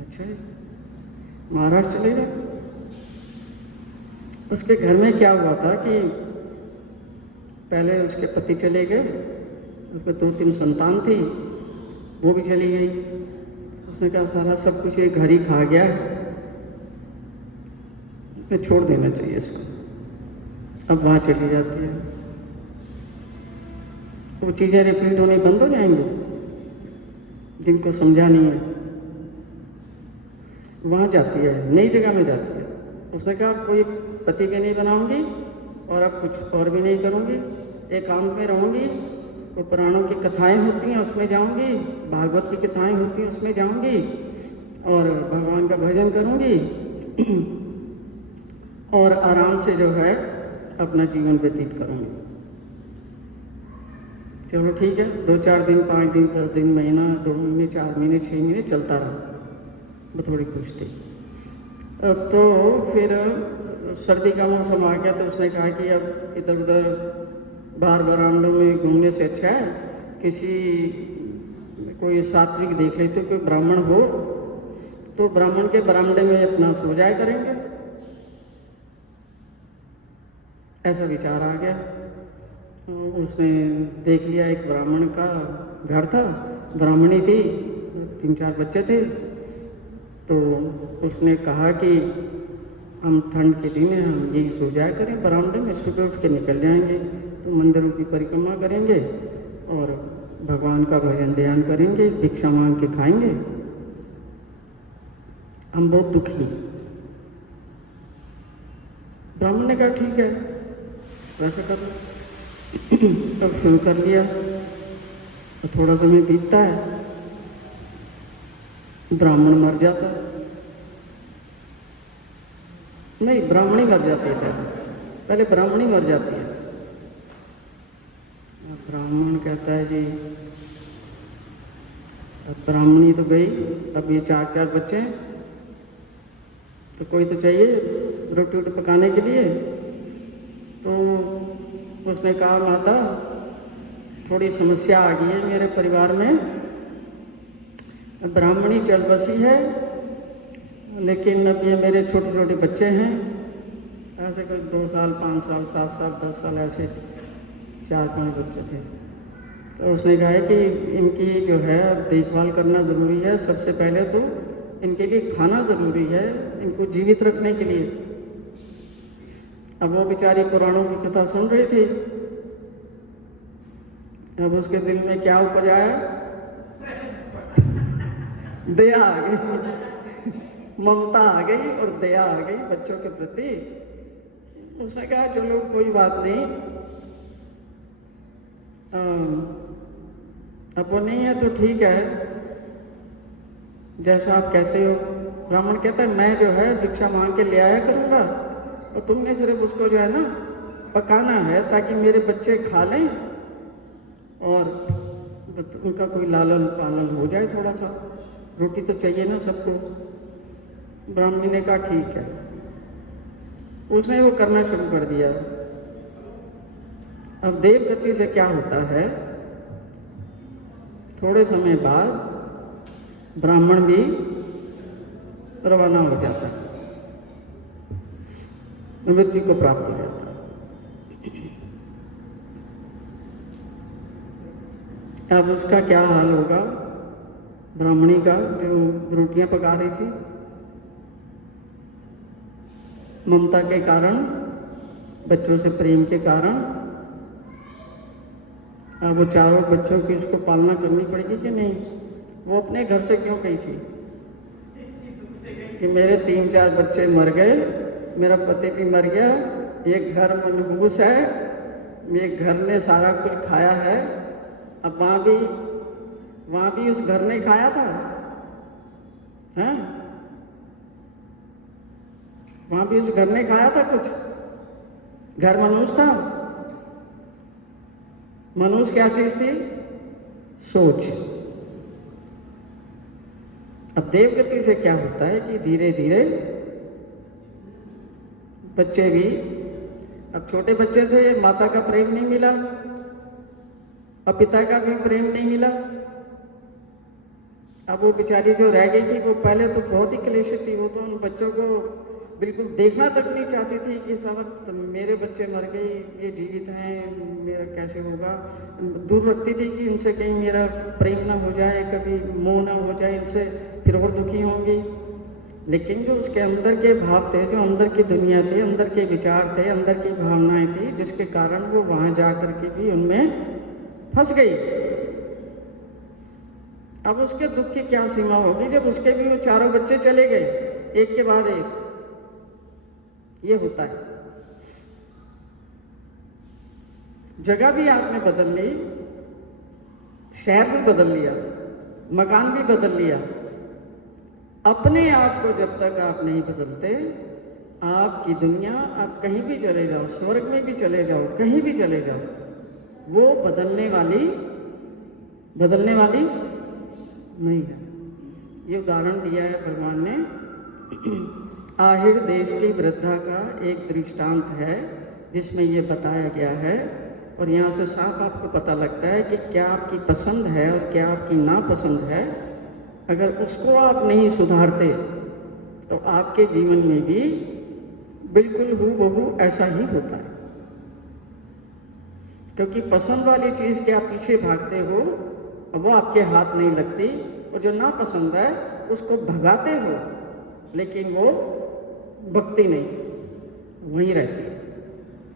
अच्छा है, महाराष्ट्र चले गए। उसके घर में क्या हुआ था कि पहले उसके पति चले गए, उसके 2-3 संतान थी, वो भी चली गई। उसने कहा सारा सब कुछ ये घर ही खा गया है, छोड़ देना चाहिए इसको। अब वहां चली जाती है, वो चीजें रिपीट होनी बंद हो जाएंगी जिनको समझा नहीं है। वहां जाती है, नई जगह में जाती है। उसने कहा कोई पति भी नहीं बनाऊंगी और अब कुछ और भी नहीं करूंगी, एकांत में रहूंगी। वो पुराणों की कथाएं होती हैं उसमें जाऊंगी, भागवत की कथाएं होती हैं उसमें जाऊंगी, और भगवान का भजन करूंगी और आराम से जो है अपना जीवन व्यतीत करूंगी। चलो ठीक है, 2-4 दिन, 5 दिन, 10 दिन, महीना, 2 महीने, 4 महीने, 6 महीने चलता रहा। वो थोड़ी खुश थी। तो फिर सर्दी का मौसम आ गया तो उसने कहा कि अब इधर उधर बाहर बरामदों में घूमने से अच्छा है किसी कोई सात्विक देख लेते, कोई ब्राह्मण हो तो ब्राह्मण के बरामदे में अपना सो जाया करेंगे। ऐसा विचार आ गया। उसने देख लिया, एक ब्राह्मण का घर था, ब्राह्मणी थी, 3-4 बच्चे थे। तो उसने कहा कि हम ठंड के दिन हैं, हम यही सो जाया करें बरामदे में, सुबह उठ के निकल जाएंगे तो मंदिरों की परिक्रमा करेंगे और भगवान का भजन ध्यान करेंगे, भिक्षा मांग के खाएंगे। हम बहुत दुखी हैं। ब्राह्मण ने कहा ठीक है, वैसे कर लो। अब शुरू कर लिया। तो थोड़ा समय बीतता है, ब्राह्मण मर जाता है। नहीं, ब्राह्मणी मर जाती है। पहले ब्राह्मणी मर जाती है। ब्राह्मण कहता है जी अब ब्राह्मणी तो गई, अब ये 4-4 बच्चे हैं तो कोई तो चाहिए रोटी वोटी पकाने के लिए। तो उसने कहा माता थोड़ी समस्या आ गई है मेरे परिवार में, ब्राह्मणी चल बसी है लेकिन अब ये मेरे छोटे छोटे बच्चे हैं, ऐसे कोई 2 साल, 5 साल, 7 साल, 10 साल, ऐसे 4-5 बच्चे थे। तो उसने कहा है कि इनकी जो है देखभाल करना ज़रूरी है, सबसे पहले तो इनके लिए खाना ज़रूरी है, इनको जीवित रखने के लिए। अब वो बेचारी पुराणों की कथा सुन रही थी। अब उसके दिल में क्या उपज आया? दया आ गई, ममता आ गई और दया आ गई बच्चों के प्रति। उसने कहा चलो कोई बात नहीं, अब वो नहीं है तो ठीक है, जैसा आप कहते हो। ब्राह्मण कहता है मैं जो है भिक्षा मांग के ले आया करूंगा और तुमने सिर्फ उसको जो है ना पकाना है ताकि मेरे बच्चे खा लें और उनका कोई लालन पालन हो जाए, थोड़ा सा रोटी तो चाहिए ना सबको। ब्राह्मणी ने कहा ठीक है। उसने वो करना शुरू कर दिया। अब देवगति से क्या होता है, थोड़े समय बाद ब्राह्मण भी रवाना हो जाता है, मृत्यु को प्राप्त हो जाता है। अब उसका क्या हाल होगा ब्राह्मणी का, जो रोटियां पका रही थी, ममता के कारण, बच्चों से प्रेम के कारण। अब वो चारों बच्चों की उसको पालना करनी पड़ेगी कि नहीं? वो अपने घर से क्यों गई थी कि मेरे 3-4 बच्चे मर गए, मेरा पति भी मर गया, ये घर मनहूस है, ये घर ने सारा कुछ खाया है। अब वहां भी उस घर ने खाया था, हैं? वहां भी उस घर ने खाया था कुछ। घर मनुष्य था। मनुष्य क्या चीज थी? सोच। अब देवगति से क्या होता है कि धीरे धीरे बच्चे भी, अब छोटे बच्चे थे, माता का प्रेम नहीं मिला, अब पिता का भी प्रेम नहीं मिला। अब वो बेचारी जो रह गई थी, वो पहले तो बहुत ही क्लेशित थी। वो तो उन बच्चों को बिल्कुल देखना तक नहीं चाहती थी कि साहब मेरे बच्चे मर गए, ये जीवित हैं, मेरा कैसे होगा। दूर रखती थी कि इनसे कहीं मेरा प्रेम ना हो जाए, कभी मोह ना हो जाए इनसे, फिर और दुखी होंगी। लेकिन जो उसके अंदर के भाव थे, जो अंदर की दुनिया थी, अंदर के विचार थे, अंदर की भावनाएं थी, जिसके कारण वो वहां जाकर के भी उनमें फंस गई। अब उसके दुख की क्या सीमा होगी जब उसके भी वो चारों बच्चे चले गए, एक के बाद एक। ये होता है। जगह भी आपने बदल ली, शहर भी बदल लिया, मकान भी बदल लिया, अपने आप को जब तक आप नहीं बदलते, आपकी दुनिया, आप कहीं भी चले जाओ, स्वर्ग में भी चले जाओ, कहीं भी चले जाओ, वो बदलने वाली नहीं है। ये उदाहरण दिया है भगवान ने। आहिर देश की वृद्धा का एक दृष्टांत है जिसमें ये बताया गया है, और यहाँ से साफ आपको पता लगता है कि क्या आपकी पसंद है और क्या आपकी नापसंद है। अगर उसको आप नहीं सुधारते तो आपके जीवन में भी बिल्कुल हूबहू ऐसा ही होता है, क्योंकि पसंद वाली चीज के आप पीछे भागते हो, वो आपके हाथ नहीं लगती, और जो नापसंद है उसको भगाते हो, लेकिन वो भगती नहीं, वहीं रहती है।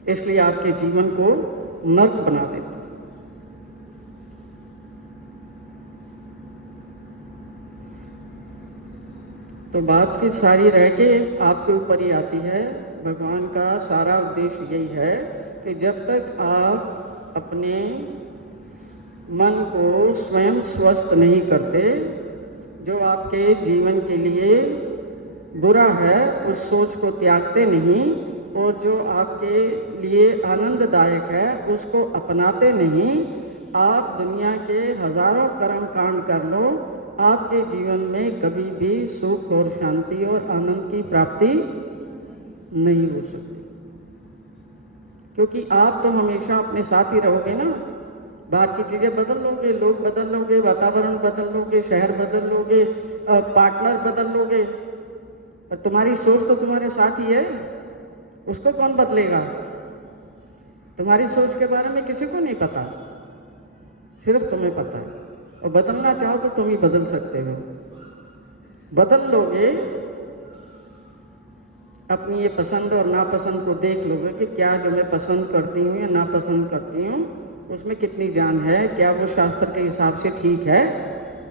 इसलिए आपके जीवन को नर्क बना देता है। तो बात की सारी रह के आपके ऊपर ही आती है। भगवान का सारा उद्देश्य यही है कि जब तक आप अपने मन को स्वयं स्वस्थ नहीं करते, जो आपके जीवन के लिए बुरा है उस सोच को त्यागते नहीं, और जो आपके लिए आनंददायक है उसको अपनाते नहीं, आप दुनिया के हजारों कर्म कांड कर लो, आपके जीवन में कभी भी सुख और शांति और आनंद की प्राप्ति नहीं हो सकती, क्योंकि आप तो हमेशा अपने साथ ही रहोगे ना। बाहर की चीजें बदल लोगे, लोग बदल लोगे, वातावरण बदल लोगे, शहर बदल लोगे, पार्टनर बदल लोगे, पर तुम्हारी सोच तो तुम्हारे साथ ही है। उसको कौन बदलेगा? तुम्हारी सोच के बारे में किसी को नहीं पता, सिर्फ तुम्हें पता है। और बदलना चाहो तो तुम ही बदल सकते हो। बदल लोगे, अपनी ये पसंद और नापसंद को देख लोगे कि क्या जो मैं पसंद करती हूँ या नापसंद करती हूँ उसमें कितनी जान है, क्या वो शास्त्र के हिसाब से ठीक है।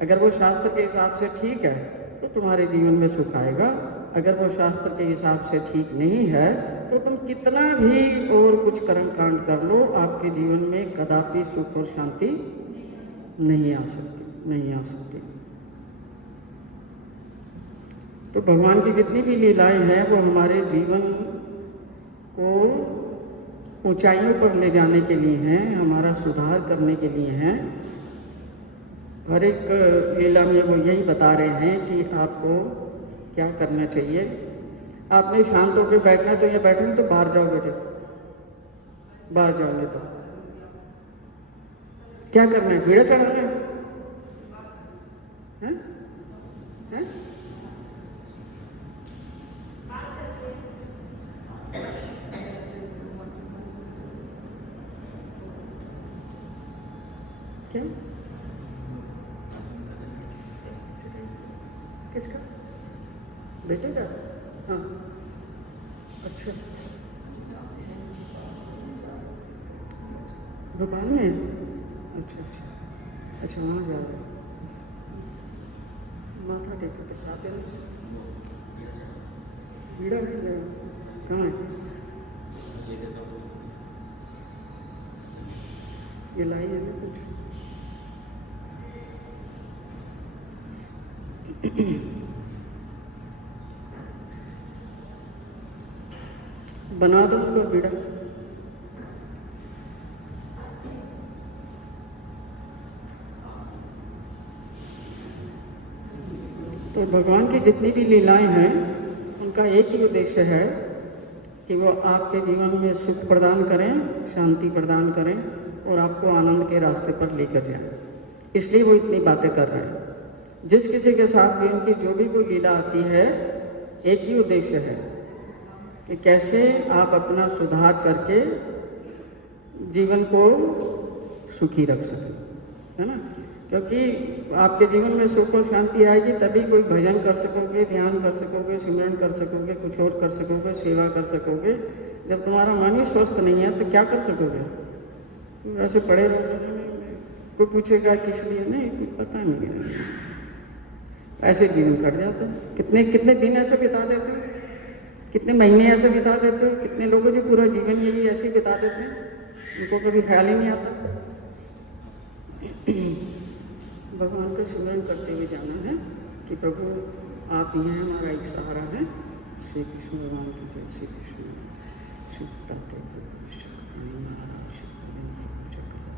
अगर वो शास्त्र के हिसाब से ठीक है तो तुम्हारे जीवन में सुख आएगा, अगर वो शास्त्र के हिसाब से ठीक नहीं है तो तुम कितना भी और कुछ कर्म कांड कर लो, आपके जीवन में कदापि सुख और शांति नहीं आ सकती। तो भगवान की जितनी भी लीलाएं हैं वो हमारे जीवन को ऊंचाइयों पर ले जाने के लिए हैं, हमारा सुधार करने के लिए हैं। हर एक लीला में वो यही बता रहे हैं कि आपको क्या करना चाहिए। आपने शांत होकर बैठना, तो ये बैठेंगे तो बाहर जाओ बेटे, बाहर जाओगे तो क्या करना है? बीड़ा चढ़ाना है? हैं? क्या? किसका? बेटे का? हाँ, अच्छा, भोपाल में? अच्छा, वहाँ जा रहे, माथा टेको के साथ देना। बीड़ा नहीं गया, कहाँ है? ये लाई है ना कुछ? बना दो उनका बीड़ा। तो भगवान की जितनी भी लीलाएं हैं उनका एक ही उद्देश्य है कि वो आपके जीवन में सुख प्रदान करें, शांति प्रदान करें और आपको आनंद के रास्ते पर लेकर जाएं। इसलिए वो इतनी बातें कर रहे हैं। जिस किसी के साथ भी उनकी जो भी कोई लीला आती है, एक ही उद्देश्य है कि कैसे आप अपना सुधार करके जीवन को सुखी रख सकें, है ना। क्योंकि आपके जीवन में सुख और शांति आएगी तभी कोई भजन कर सकोगे, ध्यान कर सकोगे, सिमरन कर सकोगे, कुछ और कर सकोगे, सेवा कर सकोगे। जब तुम्हारा मन ही स्वस्थ नहीं है तो क्या कर सकोगे? तो ऐसे पड़े रहोगे, कोई पूछेगा किस लिए, नहीं कुछ पता नहीं है, ऐसे जीवन कट जाता है। कितने कितने दिन ऐसे बिता देते हो, कितने महीने ऐसे बिता देते हो, कितने लोगों जो पूरा जीवन यही ऐसे बिता देते हैं, उनको कभी ख्याल ही नहीं आता। भगवान का स्मरण करते हुए जाना है कि प्रभु आप ही हैं, हमारा एक सहारा है। श्री कृष्ण भगवान की जय। श्री कृष्ण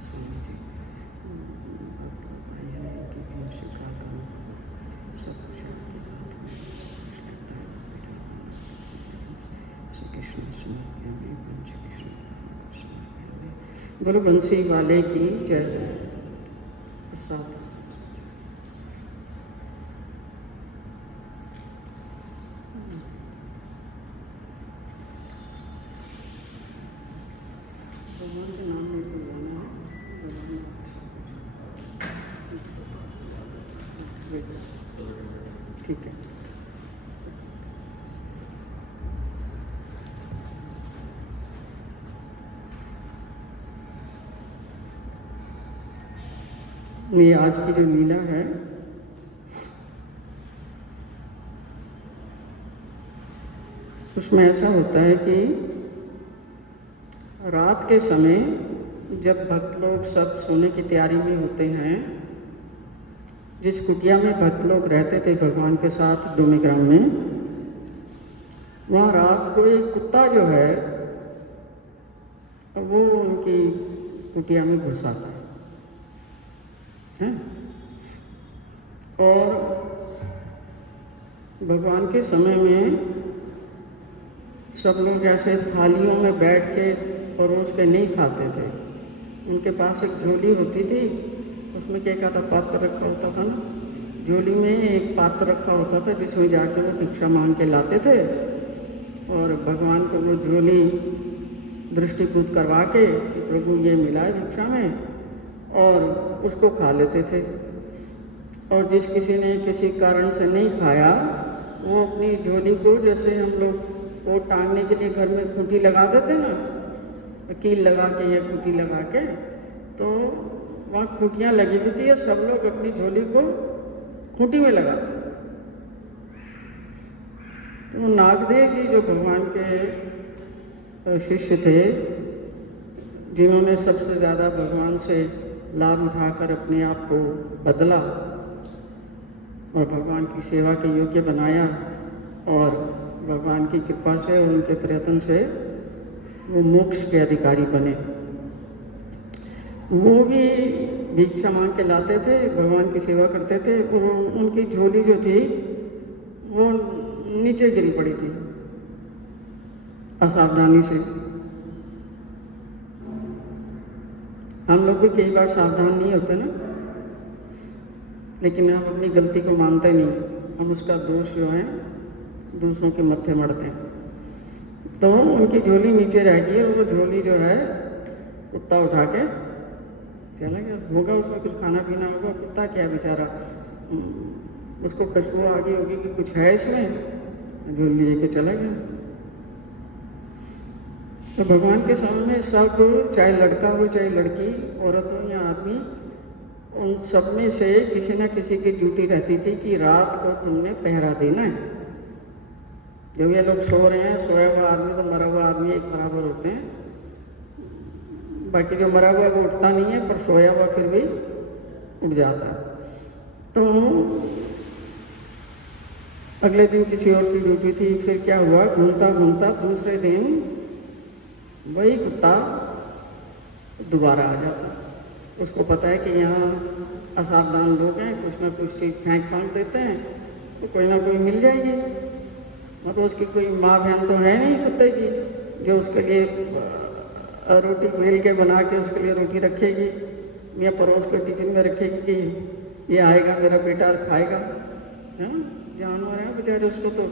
स्वामी जी सब श्री कृष्ण समर्पयामि पंच कृष्ण समर्पयामि। बोलो बंसी वाले की जय। प्रसाद भगवान के नाम में तो जाना है। ठीक है। ये आज की जो लीला है उसमें ऐसा होता है कि रात के समय जब भक्त लोग सब सोने की तैयारी में होते हैं, जिस कुटिया में भक्त लोग रहते थे भगवान के साथ डोमेग्राम में, वहाँ रात को एक कुत्ता जो है वो उनकी कुटिया में घुस आता है। और भगवान के समय में सब लोग ऐसे थालियों में बैठ के परोस के नहीं खाते थे। उनके पास एक झोली होती थी, उसमें एक आधा पात्र रखा होता था ना, झोली में एक पात्र रखा होता था जिसमें जाके वो भिक्षा मांग के लाते थे और भगवान को वो झोली दृष्टिपूत करवा के कि प्रभु ये मिला है भिक्षा में, और उसको खा लेते थे। और जिस किसी ने किसी कारण से नहीं खाया, वो अपनी झोली को, जैसे हम लोग वो टांगने के लिए घर में खूंटी लगा देते ना, कील लगा के या खूंटी लगा के, तो वहाँ खूंटियाँ लगी हुई थी और सब लोग अपनी झोली को खूंटी में लगाते थे। तो नागदेव जी जो भगवान के शिष्य थे, जिन्होंने सबसे ज़्यादा भगवान से लाभ उठाकर अपने आप को बदला और भगवान की सेवा के योग्य बनाया, और भगवान की कृपा से और उनके प्रयत्न से वो मोक्ष के अधिकारी बने। वो भी भिक्षा मांग के लाते थे, भगवान की सेवा करते थे, और उनकी झोली जो थी वो नीचे गिरी पड़ी थी असावधानी से। हम लोग भी कई बार सावधान नहीं होते ना, लेकिन हम अपनी गलती को मानते नहीं, हम उसका दोष जो है दूसरों के मत्थे मढ़ते हैं। तो उनकी झोली नीचे रह गई और वो झोली जो है कुत्ता उठा के चला गया। होगा उसमें कुछ खाना पीना होगा, कुत्ता क्या बेचारा, उसको खुशबू आ गई होगी कि कुछ है इसमें, झोली लेके चला गया। तो भगवान के सामने सब, चाहे लड़का हो चाहे लड़की, औरत हो या आदमी, उन सब में से किसी न किसी की ड्यूटी रहती थी कि रात को तुमने पहरा देना है। जब ये लोग सो रहे हैं, सोया हुआ आदमी तो मरा हुआ आदमी एक बराबर होते हैं, बाकी जो मरा हुआ वो उठता नहीं है, पर सोया हुआ फिर भी उठ जाता है। तो अगले दिन किसी और की ड्यूटी थी। फिर क्या हुआ, घूमता घूमता दूसरे दिन वही कुत्ता दोबारा आ जाता। उसको पता है कि यहाँ असावधान लोग हैं, कुछ ना कुछ चीज़ फेंक फांक देते हैं, तो कोई ना कोई मिल जाएगी। मतलब उसकी कोई माँ बहन तो है नहीं कुत्ते की जो उसके लिए रोटी बेल के बना के उसके लिए रोटी रखेगी या परोस के टिफिन में रखेगी कि ये आएगा मेरा बेटा और खाएगा। है ना, जानवर है बेचारे, उसको तो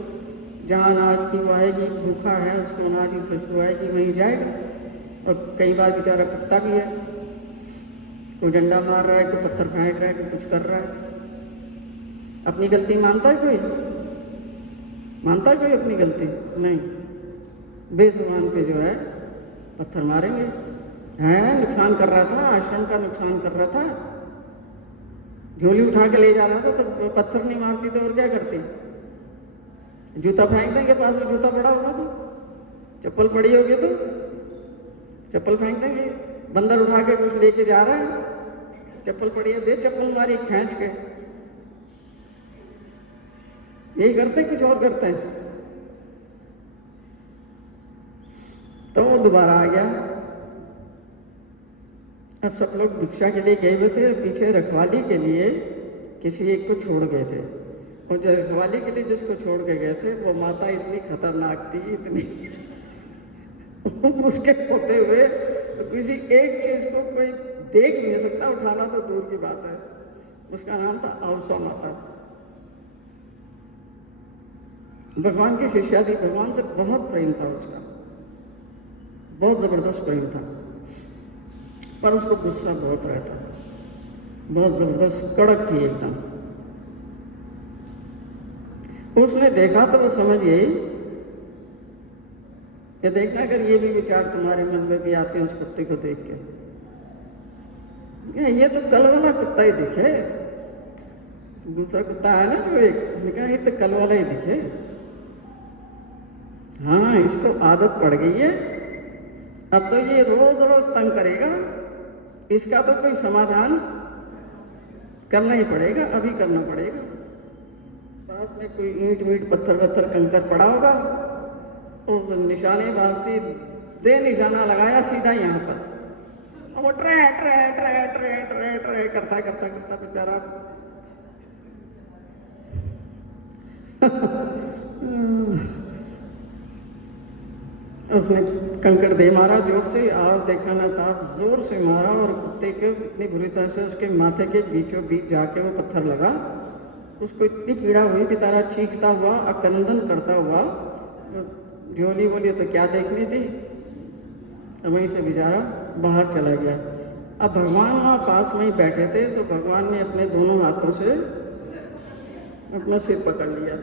जहाँ अनाज की वो आएगी, भूखा है, उसको अनाज की खुशबू आएगी, वहीं जाएगा। और कई बार बेचारा कुत्ता भी है, कोई डंडा मार रहा है, कोई पत्थर फेंक रहा है, कोई कुछ कर रहा है। अपनी गलती मानता है कोई? मानता है कोई अपनी गलती? नहीं, बेजुबान पे जो है पत्थर मारेंगे। है, नुकसान कर रहा था, आश्रम का नुकसान कर रहा था, झोली उठा के ले जा रहा था, तो पत्थर नहीं मारती तो और क्या करती? जूता फेंक देंगे, पास में जूता पड़ा होगा तो, चप्पल पड़ी होगी तो चप्पल फेंक देंगे। बंदर उठा के कुछ लेके जा रहा है, चप्पल पड़ी है, दे चप्पल मारी खींच के। यही करते, कुछ और करते हैं। तो वो दोबारा आ गया। अब सब लोग भिक्षा के लिए गए हुए थे, पीछे रखवाली के लिए किसी एक को छोड़ गए थे। और जो रखवाली के लिए जिसको छोड़ के गए थे, वो माता इतनी खतरनाक थी, इतनी उसके होते हुए तो किसी एक चीज को कोई देख नहीं सकता, उठाना तो दूर की बात है। उसका नाम था आवसा माता। भगवान की शिष्या थी, भगवान से बहुत प्रेम था उसका, बहुत जबरदस्त प्रेम था, पर उसको गुस्सा बहुत रहता, बहुत जबरदस्त कड़क थी एकदम। उसने देखा तो वो समझ गई कि देखना, अगर ये भी विचार तुम्हारे मन में भी आते हैं उस कुत्ते को देख के, ये तो कल वाला कुत्ता ही दिखे। दूसरा कुत्ता है ना जो एक, कहा ये तो कल वाला ही दिखे। हाँ, इसको आदत पड़ गई है, अब तो ये रोज रोज तंग करेगा, इसका तो कोई समाधान करना ही पड़ेगा, अभी करना पड़ेगा। पास में कोई ईंट वीट पत्थर वत्थर कंकर पड़ा होगा, और निशानेबाजी दे निशाना लगाया सीधा यहां पर, और वो tray tray tray tray tray tray करता करता करता बेचारा उसने कंकड़ दे मारा जोर से, और देखा ना था, जोर से मारा, और कुत्ते के इतनी बुरी तरह से उसके माथे के बीचों बीच जाके वो पत्थर लगा। उसको इतनी पीड़ा हुई, बेचारा चीखता हुआ, अकंदन करता हुआ, झोली वोली तो क्या देखनी थी, वहीं से बेचारा बाहर चला गया। अब भगवान वहां पास में ही बैठे थे, तो भगवान ने अपने दोनों हाथों से अपना सिर पकड़ लिया।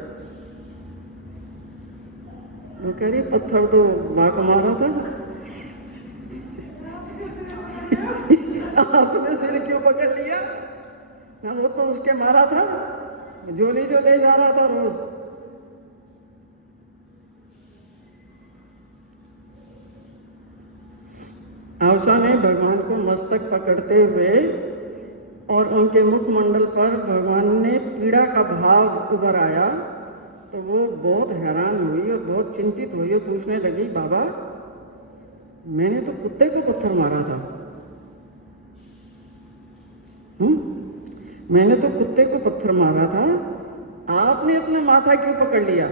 वो कह रही, पत्थर तो मां को मारा था, आपने सिर क्यों पकड़ लिया? ना, वो तो उसके मारा था, झोली जो ले जा रहा था रोज। आवसा ने भगवान को मस्तक पकड़ते हुए और उनके मुखमंडल पर भगवान ने पीड़ा का भाव उभर आया, तो वो बहुत हैरान हुई और बहुत चिंतित हुई और पूछने लगी, बाबा मैंने तो कुत्ते को पत्थर मारा था। मैंने तो कुत्ते को पत्थर मारा था, आपने अपना माथा क्यों पकड़ लिया?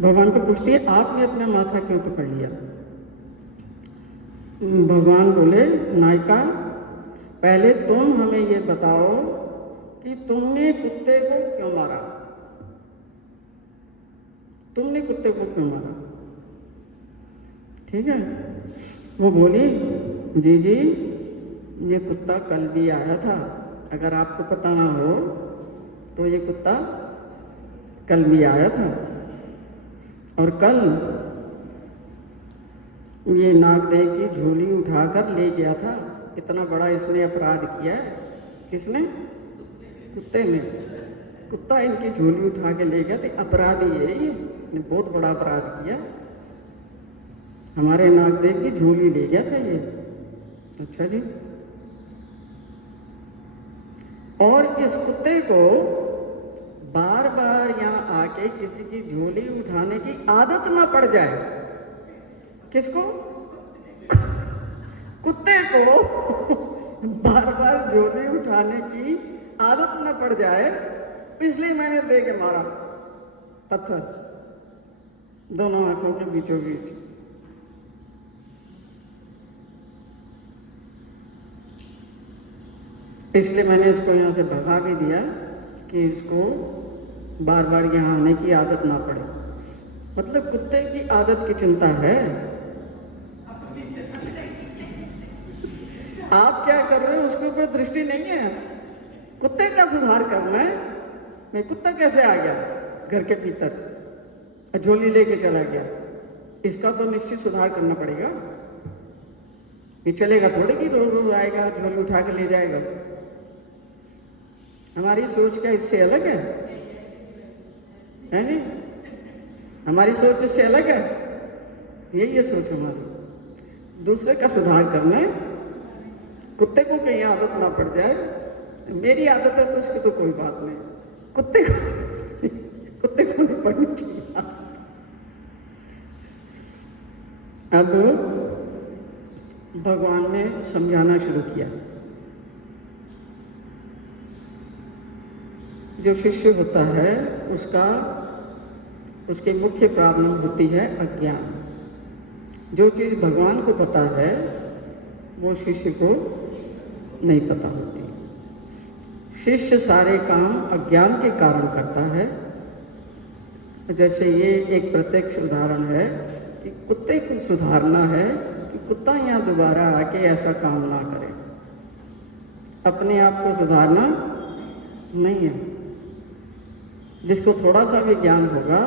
भगवान को पूछती है, आपने अपना माथा क्यों पकड़ लिया? भगवान बोले, नायिका पहले तुम हमें ये बताओ कि तुमने कुत्ते को क्यों मारा? तुमने कुत्ते को क्यों मारा? ठीक है। वो बोली, जी जी ये कुत्ता कल भी आया था, अगर आपको पता ना हो तो ये कुत्ता कल भी आया था, और कल ये नागदेव की झोली उठाकर ले गया था। इतना बड़ा इसने अपराध किया है। किसने? कुत्ते ने। कुत्ता इनकी झोली उठा के ले गया, तो अपराधी है ये, बहुत बड़ा अपराध किया, हमारे नागदेव की झोली ले गया था ये। अच्छा जी। और इस कुत्ते को बार बार यहां आके किसी की झोली उठाने की आदत ना पड़ जाए। किसको? कुत्ते को बार बार झोली उठाने की आदत ना पड़ जाए, इसलिए मैंने दे के मारा पत्थर दोनों आंखों के बीचों बीच। इसलिए मैंने इसको यहां से भगा भी दिया कि इसको बार बार यहां आने की आदत ना पड़े। मतलब कुत्ते की आदत की चिंता है। आप क्या कर रहे हो उसके ऊपर दृष्टि नहीं है, कुत्ते का सुधार करना है। मैं कुत्ता कैसे आ गया घर के भीतर, झोली लेके चला गया, इसका तो निश्चित सुधार करना पड़ेगा। ये चलेगा थोड़े कि रोज रोज आएगा झोली उठा के ले जाएगा। हमारी सोच क्या इससे अलग है नहीं? हमारी सोच इससे अलग है। यही है सोच हमारी। दूसरे का सुधार करना है, कुत्ते को कहीं आदत ना पड़ जाए। मेरी आदत है तो उसकी तो कोई बात नहीं, कुत्ते को नहीं पड़नी चाहिए। अब भगवान ने समझाना शुरू किया। जो शिष्य होता है उसकी मुख्य प्रॉब्लम होती है अज्ञान। जो चीज भगवान को पता है वो शिष्य को नहीं पता होती। शिष्य सारे काम अज्ञान के कारण करता है। जैसे ये एक प्रत्यक्ष उदाहरण है कि कुत्ते को सुधारना है कि कुत्ता यहाँ दोबारा आके ऐसा काम ना करे। अपने आप को सुधारना नहीं है। जिसको थोड़ा सा भी ज्ञान होगा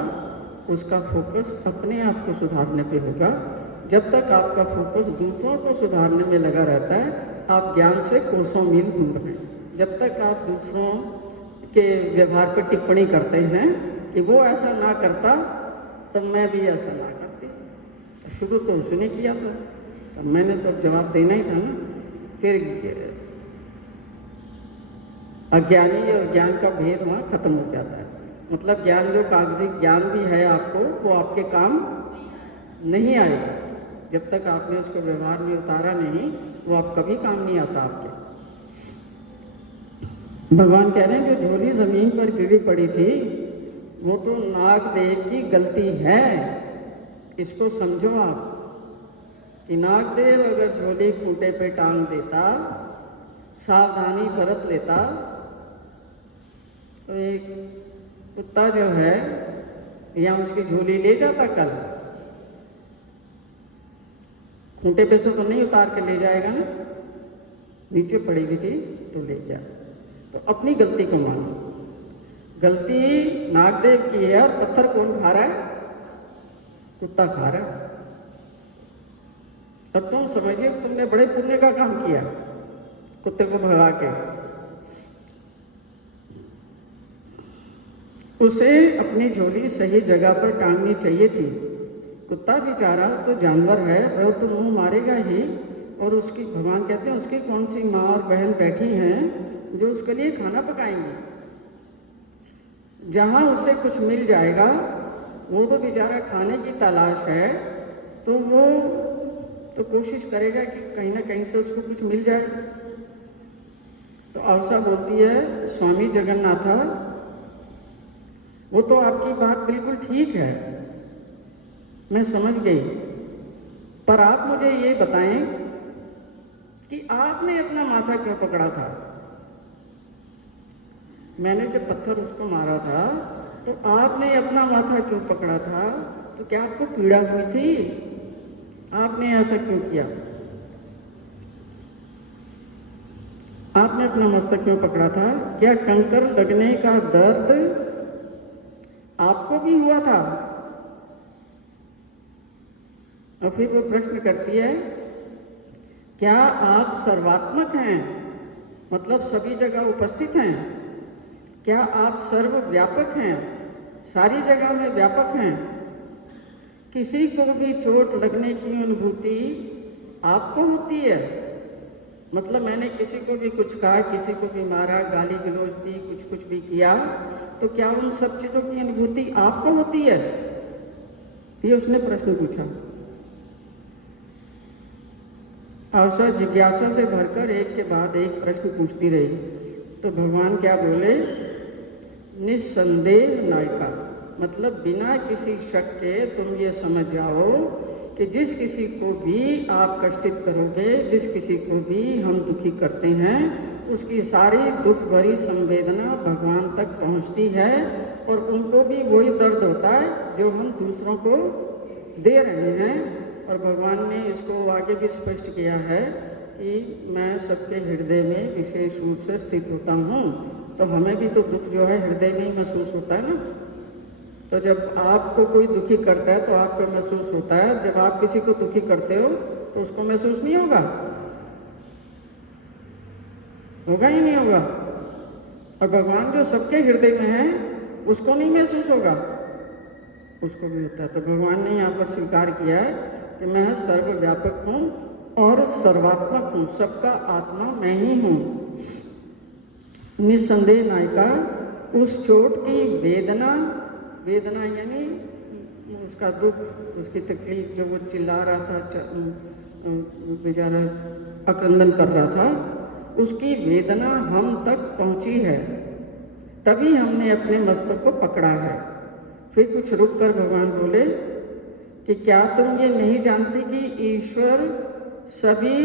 उसका फोकस अपने आप को सुधारने पे होगा। जब तक आपका फोकस दूसरों को सुधारने में लगा रहता है आप ज्ञान से कोसों मील दूर हैं। जब तक आप दूसरों के व्यवहार पर टिप्पणी करते हैं कि वो ऐसा ना करता तो मैं भी ऐसा ना करती, तो शुरू तो उसने किया था तो मैंने तो जवाब देना ही था ना। फिर अज्ञानी और ज्ञान का भेद वहाँ खत्म हो जाता है। मतलब ज्ञान जो कागजी ज्ञान भी है आपको, वो आपके काम नहीं आएगा। जब तक आपने उसको व्यवहार में उतारा नहीं वो आप कभी काम नहीं आता आपके। भगवान कह रहे हैं जो झोली जमीन पर गिरी पड़ी थी वो तो नागदेव की गलती है। इसको समझो आप कि नागदेव अगर झोली खूंटे पे टांग देता, सावधानी बरत लेता, तो एक कुत्ता जो है या उसकी झोली ले जाता कल। खूंटे पे से तो नहीं उतार के ले जाएगा ना, नीचे पड़ी हुई थी तो ले गया। तो अपनी गलती को मानो। गलती नागदेव की है और पत्थर कौन खा रहा है? कुत्ता खा रहा है। अब तुम समझिए तुमने बड़े पुण्य का काम किया कुत्ते को भगा के। उसे अपनी झोली सही जगह पर टांगनी चाहिए थी। कुत्ता बेचारा तो जानवर है, वह तो मुंह मारेगा ही। और उसकी भगवान कहते हैं उसकी कौन सी माँ और बहन बैठी हैं जो उसके लिए खाना पकाएंगी। जहां उसे कुछ मिल जाएगा वो तो बेचारा खाने की तलाश है, तो वो तो कोशिश करेगा कि कहीं ना कहीं से उसको कुछ मिल जाए। तो अवसा बोलती है स्वामी जगन्नाथा, वो तो आपकी बात बिल्कुल ठीक है, मैं समझ गई, पर आप मुझे ये बताएं कि आपने अपना माथा क्यों पकड़ा था? मैंने जब पत्थर उसको मारा था तो आपने अपना माथा क्यों पकड़ा था? तो क्या आपको पीड़ा हुई थी? आपने ऐसा क्यों किया? आपने अपना मस्तक क्यों पकड़ा था? क्या कंकर लगने का दर्द आपको भी हुआ था? और फिर वो प्रश्न करती है क्या आप सर्वात्मक हैं, मतलब सभी जगह उपस्थित हैं? क्या आप सर्वव्यापक हैं, सारी जगह में व्यापक हैं? किसी को भी चोट लगने की अनुभूति आपको होती है? मतलब मैंने किसी को भी कुछ कहा, किसी को भी मारा, गाली गलौज दी, कुछ भी किया, तो क्या उन सब चीजों की अनुभूति आपको होती है? ये उसने प्रश्न पूछा। अवसा जिज्ञासा से भरकर एक के बाद एक प्रश्न पूछती रही। तो भगवान क्या बोले? निस्संदेह नायिका, मतलब बिना किसी शक के तुम ये समझ जाओ कि जिस किसी को भी आप कष्टित करोगे, जिस किसी को भी हम दुखी करते हैं, उसकी सारी दुख भरी संवेदना भगवान तक पहुंचती है और उनको भी वही दर्द होता है जो हम दूसरों को दे रहे हैं। और भगवान ने इसको आगे भी स्पष्ट किया है कि मैं सबके हृदय में विशेष रूप से स्थित होता हूँ। तो हमें भी तो दुख जो है हृदय में ही महसूस होता है ना। तो जब आपको कोई दुखी करता है तो आपको महसूस होता है, जब आप किसी को दुखी करते हो तो उसको महसूस नहीं होगा? होगा ही नहीं होगा। और भगवान जो सबके हृदय में है उसको नहीं महसूस होगा। उसको भी होता है। तो भगवान ने यहाँ पर स्वीकार किया है कि मैं सर्वव्यापक हूँ और सर्वात्मक हूँ, सबका आत्मा मैं ही हूँ। निस्संदेह नायिका उस चोट की वेदना, वेदना यानी उसका दुख, उसकी तकलीफ, जो वो चिल्ला रहा था, बेचारा अक्रंदन कर रहा था, उसकी वेदना हम तक पहुंची है, तभी हमने अपने मस्तक को पकड़ा है। फिर कुछ रुक कर भगवान बोले कि क्या तुम ये नहीं जानती कि ईश्वर सभी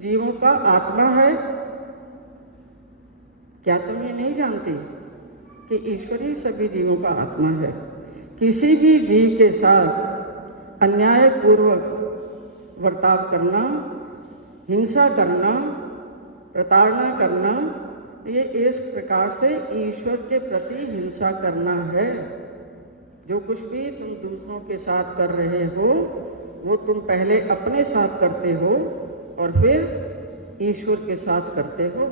जीवों का आत्मा है? क्या तुम ये नहीं जानती कि ईश्वर ही सभी जीवों का आत्मा है? किसी भी जीव के साथ अन्यायपूर्वक बर्ताव करना, हिंसा करना, प्रताड़ना करना, ये इस प्रकार से ईश्वर के प्रति हिंसा करना है। जो कुछ भी तुम दूसरों के साथ कर रहे हो, वो तुम पहले अपने साथ करते हो और फिर ईश्वर के साथ करते हो।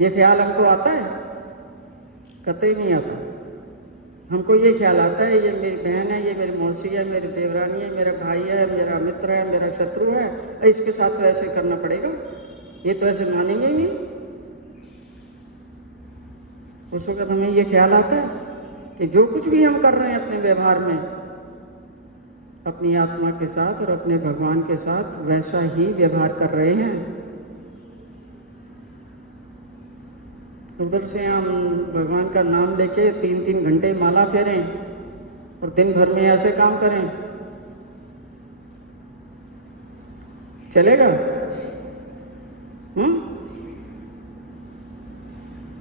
ये ख्याल हमको आता है? कतई नहीं आता। हमको ये ख्याल आता है ये मेरी बहन है, ये मेरी मौसी है, मेरी देवरानी है, मेरा भाई है, मेरा मित्र है, मेरा शत्रु है, इसके साथ तो ऐसे करना पड़ेगा, ये तो ऐसे मानेंगे ही नहीं। उस वक्त हमें ये ख्याल आता है कि जो कुछ भी हम कर रहे हैं अपने व्यवहार में, अपनी आत्मा के साथ और अपने भगवान के साथ वैसा ही व्यवहार कर रहे हैं। उधर से हम भगवान का नाम लेके 3-3 घंटे माला फेरें और दिन भर में ऐसे काम करें, चलेगा?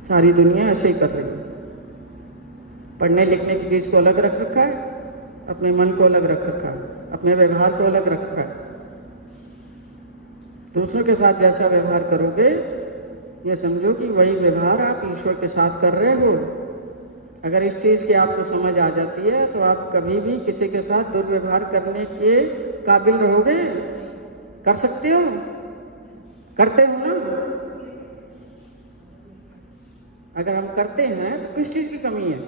सारी दुनिया ऐसे ही कर रही है। पढ़ने लिखने की चीज को अलग रख रखा है, अपने मन को अलग रख रखा है, अपने व्यवहार को अलग रखा है। दूसरों के साथ जैसा व्यवहार करोगे, ये समझो कि वही व्यवहार आप ईश्वर के साथ कर रहे हो। अगर इस चीज की आपको समझ आ जाती है तो आप कभी भी किसी के साथ दुर्व्यवहार करने के काबिल रहोगे। कर सकते हो? करते हो ना? अगर हम करते हैं तो किस चीज की कमी है?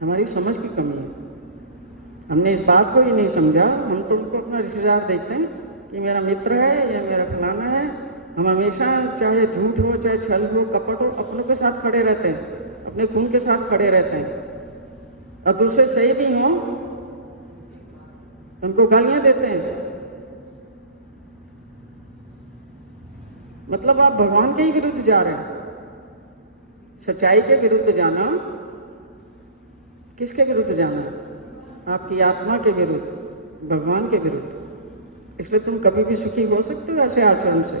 हमारी समझ की कमी है। हमने इस बात को ही नहीं समझा। हम तो उनको अपना रिश्तेदार देखते हैं कि मेरा मित्र है या मेरा फलाना है। हम हमेशा चाहे झूठ हो, चाहे छल हो, कपट हो, अपनों के साथ खड़े रहते हैं, अपने खून के साथ खड़े रहते हैं। और दूसरे सही भी हो तो उनको गालियां देते हैं। मतलब आप भगवान के ही विरुद्ध जा रहे हैं। सच्चाई के विरुद्ध जाना, किसके विरुद्ध जाना? आपकी आत्मा के विरुद्ध, भगवान के विरुद्ध। इसलिए तुम कभी भी सुखी हो सकते हो ऐसे आचरण से।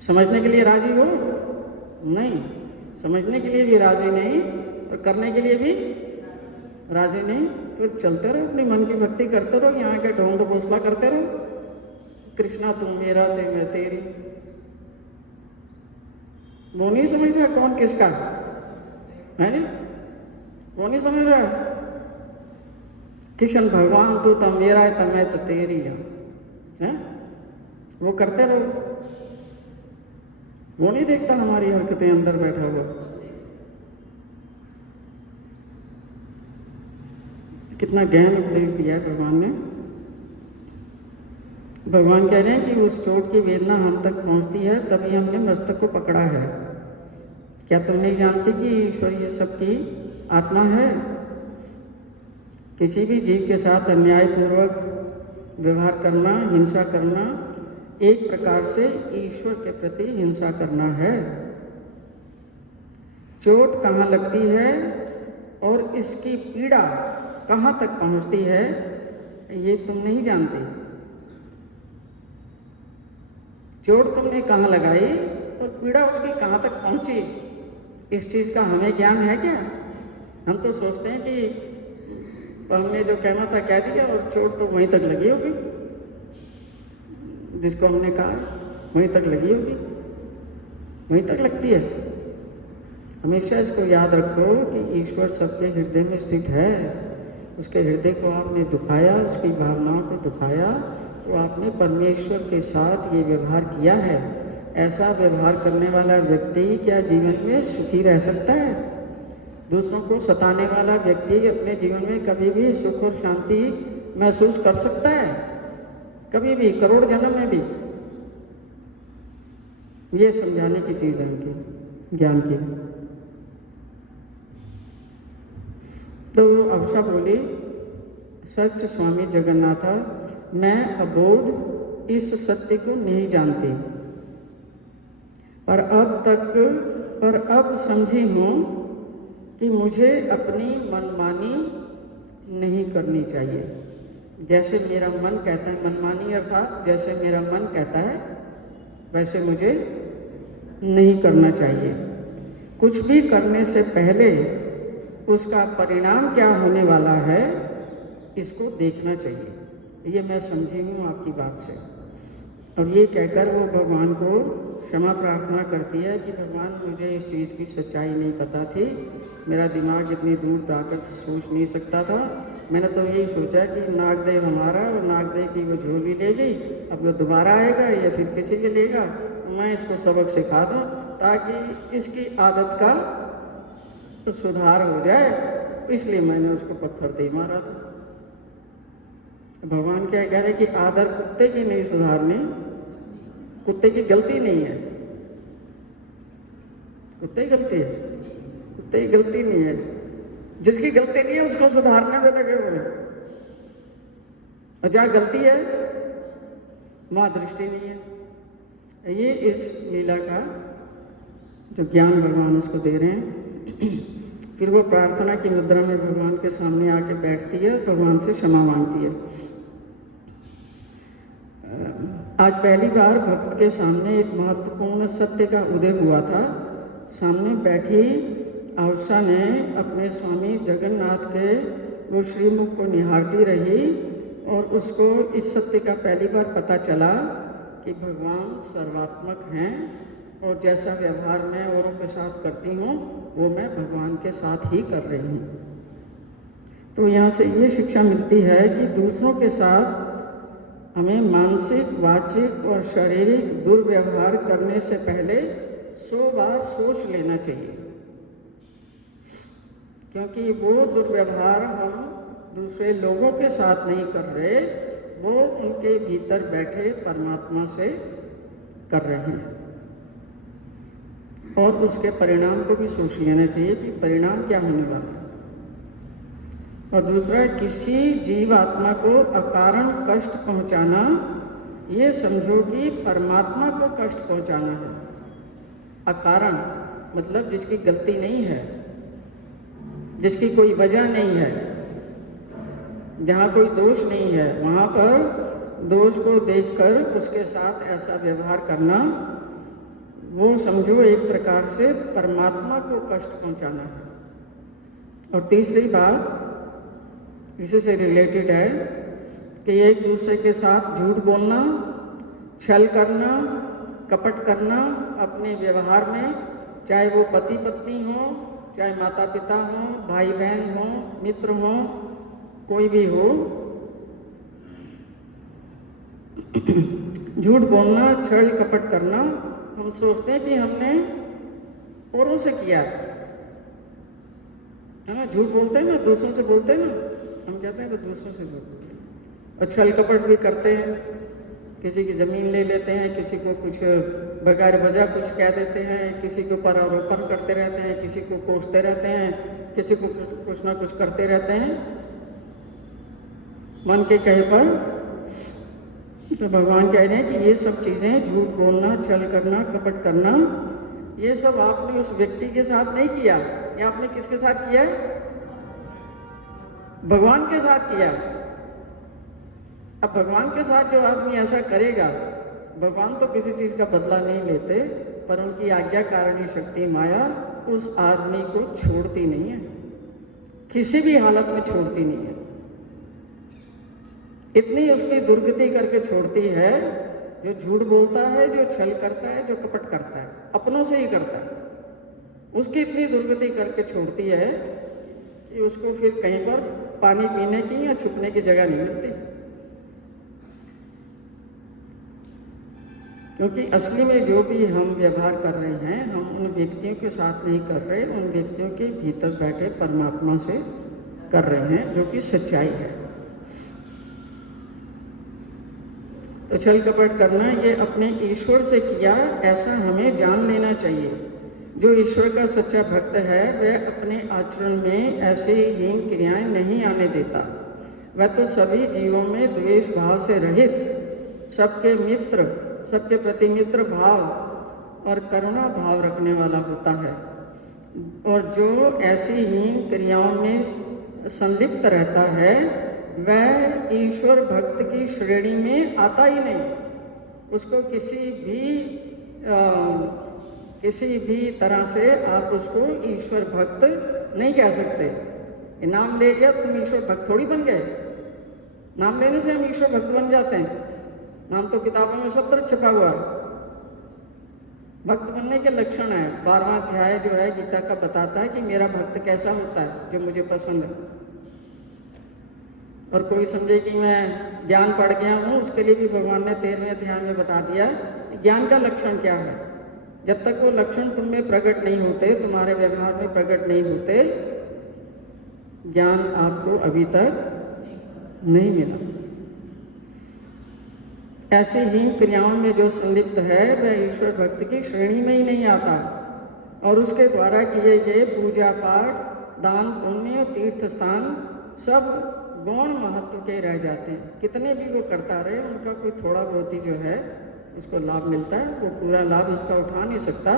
समझने के लिए राजी हो? नहीं। समझने के लिए भी राजी नहीं और करने के लिए भी राजी नहीं। तो चलते रहो, अपनी मन की भक्ति करते रहो, यहाँ के ढोंग भोसला करते रहो। कृष्णा तुम मेरा, ते मैं तेरी। वो नहीं समझ रहा कौन किसका है नी? वो नहीं समझ रहा कृष्ण भगवान तू तो मेरा है, तो मैं तो तेरी है। वो करते रहो। वो नहीं देखता हमारी हरकतें अंदर बैठा हुआ। कितना गहन उपदेश दिया है भगवान ने। भगवान कह रहे हैं कि उस चोट की वेदना हम तक पहुंचती है, तभी हमने मस्तक को पकड़ा है। क्या तुम नहीं जानती कि ईश्वर ये सबकी आत्मा है? किसी भी जीव के साथ अन्यायपूर्वक व्यवहार करना, हिंसा करना, एक प्रकार से ईश्वर के प्रति हिंसा करना है। चोट कहाँ लगती है और इसकी पीड़ा कहाँ तक पहुंचती है, ये तुम नहीं जानती। चोट तुमने कहाँ लगाई और पीड़ा उसकी कहाँ तक पहुंची, इस चीज का हमें ज्ञान है क्या? हम तो सोचते हैं कि हमने जो कहना था कह दिया और चोट तो वहीं तक लगी होगी, जिसको हमने कहा वहीं तक लगी होगी, वहीं तक लगती है। हमेशा इसको याद रखो कि ईश्वर सबके हृदय में स्थित है। उसके हृदय को आपने दुखाया, उसकी भावनाओं को दुखाया, तो आपने परमेश्वर के साथ ये व्यवहार किया है। ऐसा व्यवहार करने वाला व्यक्ति क्या जीवन में सुखी रह सकता है? दूसरों को सताने वाला व्यक्ति अपने जीवन में कभी भी सुख और शांति महसूस कर सकता है? कभी भी, करोड़ जन्म में भी? ये समझाने की चीज है उनकी ज्ञान की। तो अवसा बोली, सच स्वामी जगन्नाथा, मैं अबोध इस सत्य को नहीं जानती, पर अब समझी हूं कि मुझे अपनी मनमानी नहीं करनी चाहिए। जैसे मेरा मन कहता है, मनमानी अर्थात जैसे मेरा मन कहता है वैसे मुझे नहीं करना चाहिए। कुछ भी करने से पहले उसका परिणाम क्या होने वाला है इसको देखना चाहिए। ये मैं समझी हूँ आपकी बात से। और ये कहकर वो भगवान को क्षमा प्रार्थना करती है कि भगवान, मुझे इस चीज़ की सच्चाई नहीं पता थी, मेरा दिमाग इतनी दूर जाकर सोच नहीं सकता था। मैंने तो यही सोचा कि नागदेव हमारा और नागदेव की वो झोली ले गई, अब वो दोबारा आएगा या फिर किसी के लेगा, मैं इसको सबक सिखा दूँ ताकि इसकी आदत का तो सुधार हो जाए, इसलिए मैंने उसको पत्थर दे मारा था। भगवान क्या कह रहे कि आदत कुत्ते की नहीं सुधारनी, कुत्ते की गलती नहीं है, कुत्ते की गलती है, कुत्ते की गलती नहीं है। जिसकी गलती नहीं है उसको सुधारने में लगे हुए, और जहां गलती है वहां दृष्टि नहीं है। ये इस लीला का जो ज्ञान भगवान उसको दे रहे हैं। फिर वो प्रार्थना की मुद्रा में भगवान के सामने आके बैठती है, भगवान से क्षमा मांगती है। आज पहली बार भक्त के सामने एक महत्वपूर्ण सत्य का उदय हुआ था। सामने बैठी अवसा ने अपने स्वामी जगन्नाथ के वो श्रीमुख को निहारती रही और उसको इस सत्य का पहली बार पता चला कि भगवान सर्वात्मक हैं और जैसा व्यवहार मैं औरों के साथ करती हूँ वो मैं भगवान के साथ ही कर रही हूँ। तो यहाँ से ये शिक्षा मिलती है कि दूसरों के साथ हमें मानसिक, वाचिक और शारीरिक दुर्व्यवहार करने से पहले 100 बार सोच लेना चाहिए, क्योंकि वो दुर्व्यवहार हम दूसरे लोगों के साथ नहीं कर रहे, वो उनके भीतर बैठे परमात्मा से कर रहे हैं। और उसके परिणाम को भी सोच लेना चाहिए कि परिणाम क्या होने वाला है। और दूसरा, किसी जीव आत्मा को अकारण कष्ट पहुंचाना, ये समझो कि परमात्मा को कष्ट पहुंचाना है। अकारण मतलब जिसकी गलती नहीं है, जिसकी कोई वजह नहीं है, जहां कोई दोष नहीं है, वहां पर दोष को देखकर उसके साथ ऐसा व्यवहार करना, वो समझो एक प्रकार से परमात्मा को कष्ट पहुंचाना है। और तीसरी बात इसी से रिलेटेड है कि एक दूसरे के साथ झूठ बोलना, छल करना, कपट करना अपने व्यवहार में, चाहे वो पति पत्नी हो, चाहे माता पिता हो, भाई बहन हो, मित्र हो, कोई भी हो, झूठ बोलना, छल कपट करना, हम सोचते हैं कि हमने औरों से किया है ना। झूठ बोलते हैं ना, दूसरों से बोलते हैं ना, हम कहते हैं वो दूसरों से बोलते हैं। और छल कपट भी करते हैं, किसी की जमीन ले लेते हैं, किसी को कुछ बगैर वजह कुछ कह देते हैं, किसी के ऊपर आरोपण करते रहते हैं, किसी को कोसते रहते हैं, किसी को कुछ ना कुछ करते रहते हैं मन के कहे पर। तो भगवान कह रहे हैं कि ये सब चीजें, झूठ बोलना, छल करना, कपट करना, ये सब आपने उस व्यक्ति के साथ नहीं किया, ये आपने किसके साथ किया है? भगवान के साथ किया। अब भगवान के साथ जो आदमी ऐसा करेगा, भगवान तो किसी चीज का बदला नहीं लेते, पर उनकी आज्ञाकारिणी शक्ति माया उस आदमी को छोड़ती नहीं है, किसी भी हालत में छोड़ती नहीं है। इतनी उसकी दुर्गति करके छोड़ती है, जो झूठ बोलता है, जो छल करता है, जो कपट करता है, अपनों से ही करता है, उसकी इतनी दुर्गति करके छोड़ती है कि उसको फिर कहीं पर पानी पीने की या छुपने की जगह नहीं मिलती। क्योंकि असली में जो भी हम व्यवहार कर रहे हैं, हम उन व्यक्तियों के साथ नहीं कर रहे, उन व्यक्तियों के भीतर बैठे परमात्मा से कर रहे हैं, जो कि सच्चाई है। तो छल कपट करना ये अपने ईश्वर से किया, ऐसा हमें जान लेना चाहिए। जो ईश्वर का सच्चा भक्त है वह अपने आचरण में ऐसी हीन क्रियाएं नहीं आने देता। वह तो सभी जीवों में द्वेष भाव से रहित, सबके मित्र, सबके प्रति मित्र भाव और करुणा भाव रखने वाला होता है। और जो ऐसी हीन क्रियाओं में संलिप्त रहता है वह ईश्वर भक्त की श्रेणी में आता ही नहीं। उसको किसी भी तरह से आप उसको ईश्वर भक्त नहीं कह सकते। नाम ले लिया तुम ईश्वर भक्त थोड़ी बन गए। नाम लेने से हम ईश्वर भक्त बन जाते हैं। नाम तो किताबों में सब तरफ छपा हुआ है। भक्त बनने के लक्षण है। 12वां अध्याय जो है गीता का बताता है कि मेरा भक्त कैसा होता है, जो मुझे पसंद है। और कोई समझे कि मैं ज्ञान पढ़ गया हूं, उसके लिए भी भगवान ने 13वें अध्याय में बता दिया ज्ञान का लक्षण क्या है। जब तक वो लक्षण तुम में प्रकट नहीं होते, तुम्हारे व्यवहार में प्रकट नहीं होते, ज्ञान आपको अभी तक नहीं मिला। ऐसी हीन क्रियाओं में जो संलिप्त है वह ईश्वर भक्त की श्रेणी में ही नहीं आता। और उसके द्वारा किए गए पूजा पाठ, दान पुण्य, तीर्थ स्थान सब गौण महत्व के रह जाते हैं। कितने भी वो करता रहे, उनका कोई थोड़ा बहुत ही जो है उसको लाभ मिलता है, वो पूरा लाभ उसका उठा नहीं सकता,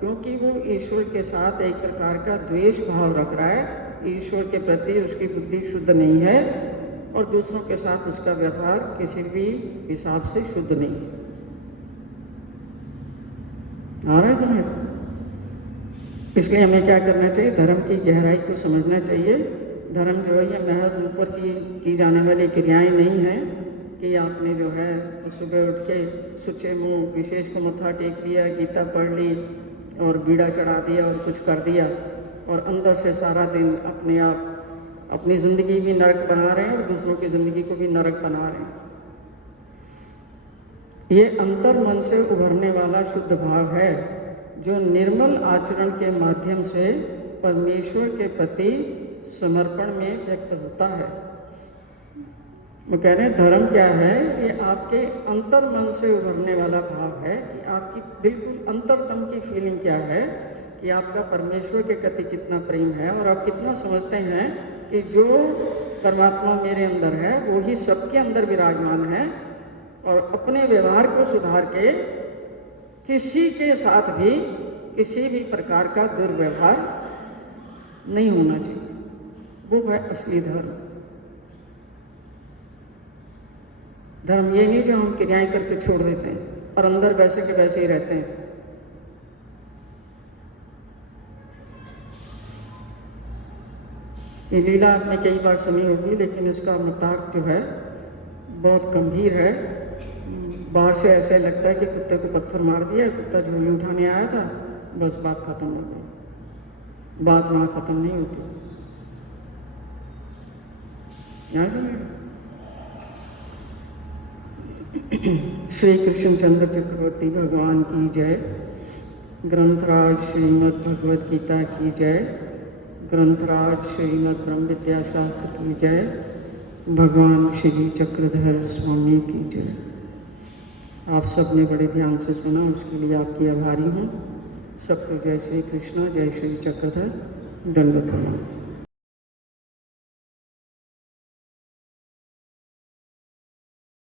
क्योंकि वो ईश्वर के साथ एक प्रकार का द्वेष भाव रख रहा है। ईश्वर के प्रति उसकी बुद्धि शुद्ध नहीं है और दूसरों के साथ उसका व्यवहार किसी भी हिसाब से शुद्ध नहीं है। आ रहा है समझ? इसलिए हमें क्या करना चाहिए? धर्म की गहराई को समझना चाहिए। धर्म जो है ये महज ऊपर की जाने वाली क्रियाएं नहीं है कि आपने जो है सुबह उठ के सुचे मुंह विशेष को मत्था टेक लिया, गीता पढ़ ली और बीड़ा चढ़ा दिया और कुछ कर दिया और अंदर से सारा दिन अपने आप अपनी जिंदगी भी नरक बना रहे हैं और दूसरों की जिंदगी को भी नरक बना रहे हैं। ये अंतर मन से उभरने वाला शुद्ध भाव है जो निर्मल आचरण के माध्यम से परमेश्वर के प्रति समर्पण में व्यक्त होता है। वो कह रहे हैं धर्म क्या है? ये आपके अंतर मन से उभरने वाला भाव है कि आपकी बिल्कुल अंतरतम की फीलिंग क्या है कि आपका परमेश्वर के प्रति कितना प्रेम है और आप कितना समझते हैं कि जो परमात्मा मेरे अंदर है वो ही सबके अंदर विराजमान है। और अपने व्यवहार को सुधार के किसी के साथ भी किसी भी प्रकार का दुर्व्यवहार नहीं होना चाहिए। वो है असली धर्म। धर्म ये नहीं जो हम क्रियाएं करके छोड़ देते हैं और अंदर वैसे के वैसे ही रहते हैं। ये लीला आपने कई बार सुनी होगी, लेकिन इसका अमृतार्थ जो है बहुत गंभीर है। बाहर से ऐसा लगता है कि कुत्ते को पत्थर मार दिया, कुत्ता झोली उठाने आया था, बस बात खत्म हो गई। बात वहां खत्म नहीं होती। यहाँ सुनिए, श्री कृष्णचंद्र चक्रवर्ती भगवान की जय। ग्रंथराज श्रीमद् भगवद गीता की जय। ग्रंथराज श्रीमद् ब्रह्म विद्या शास्त्र की जय। भगवान श्री चक्रधर स्वामी की जय। आप सबने बड़े ध्यान से सुना, उसके लिए आपकी आभारी हूँ। सबको जय श्री कृष्ण, जय श्री चक्रधर, दंडवत प्रणाम।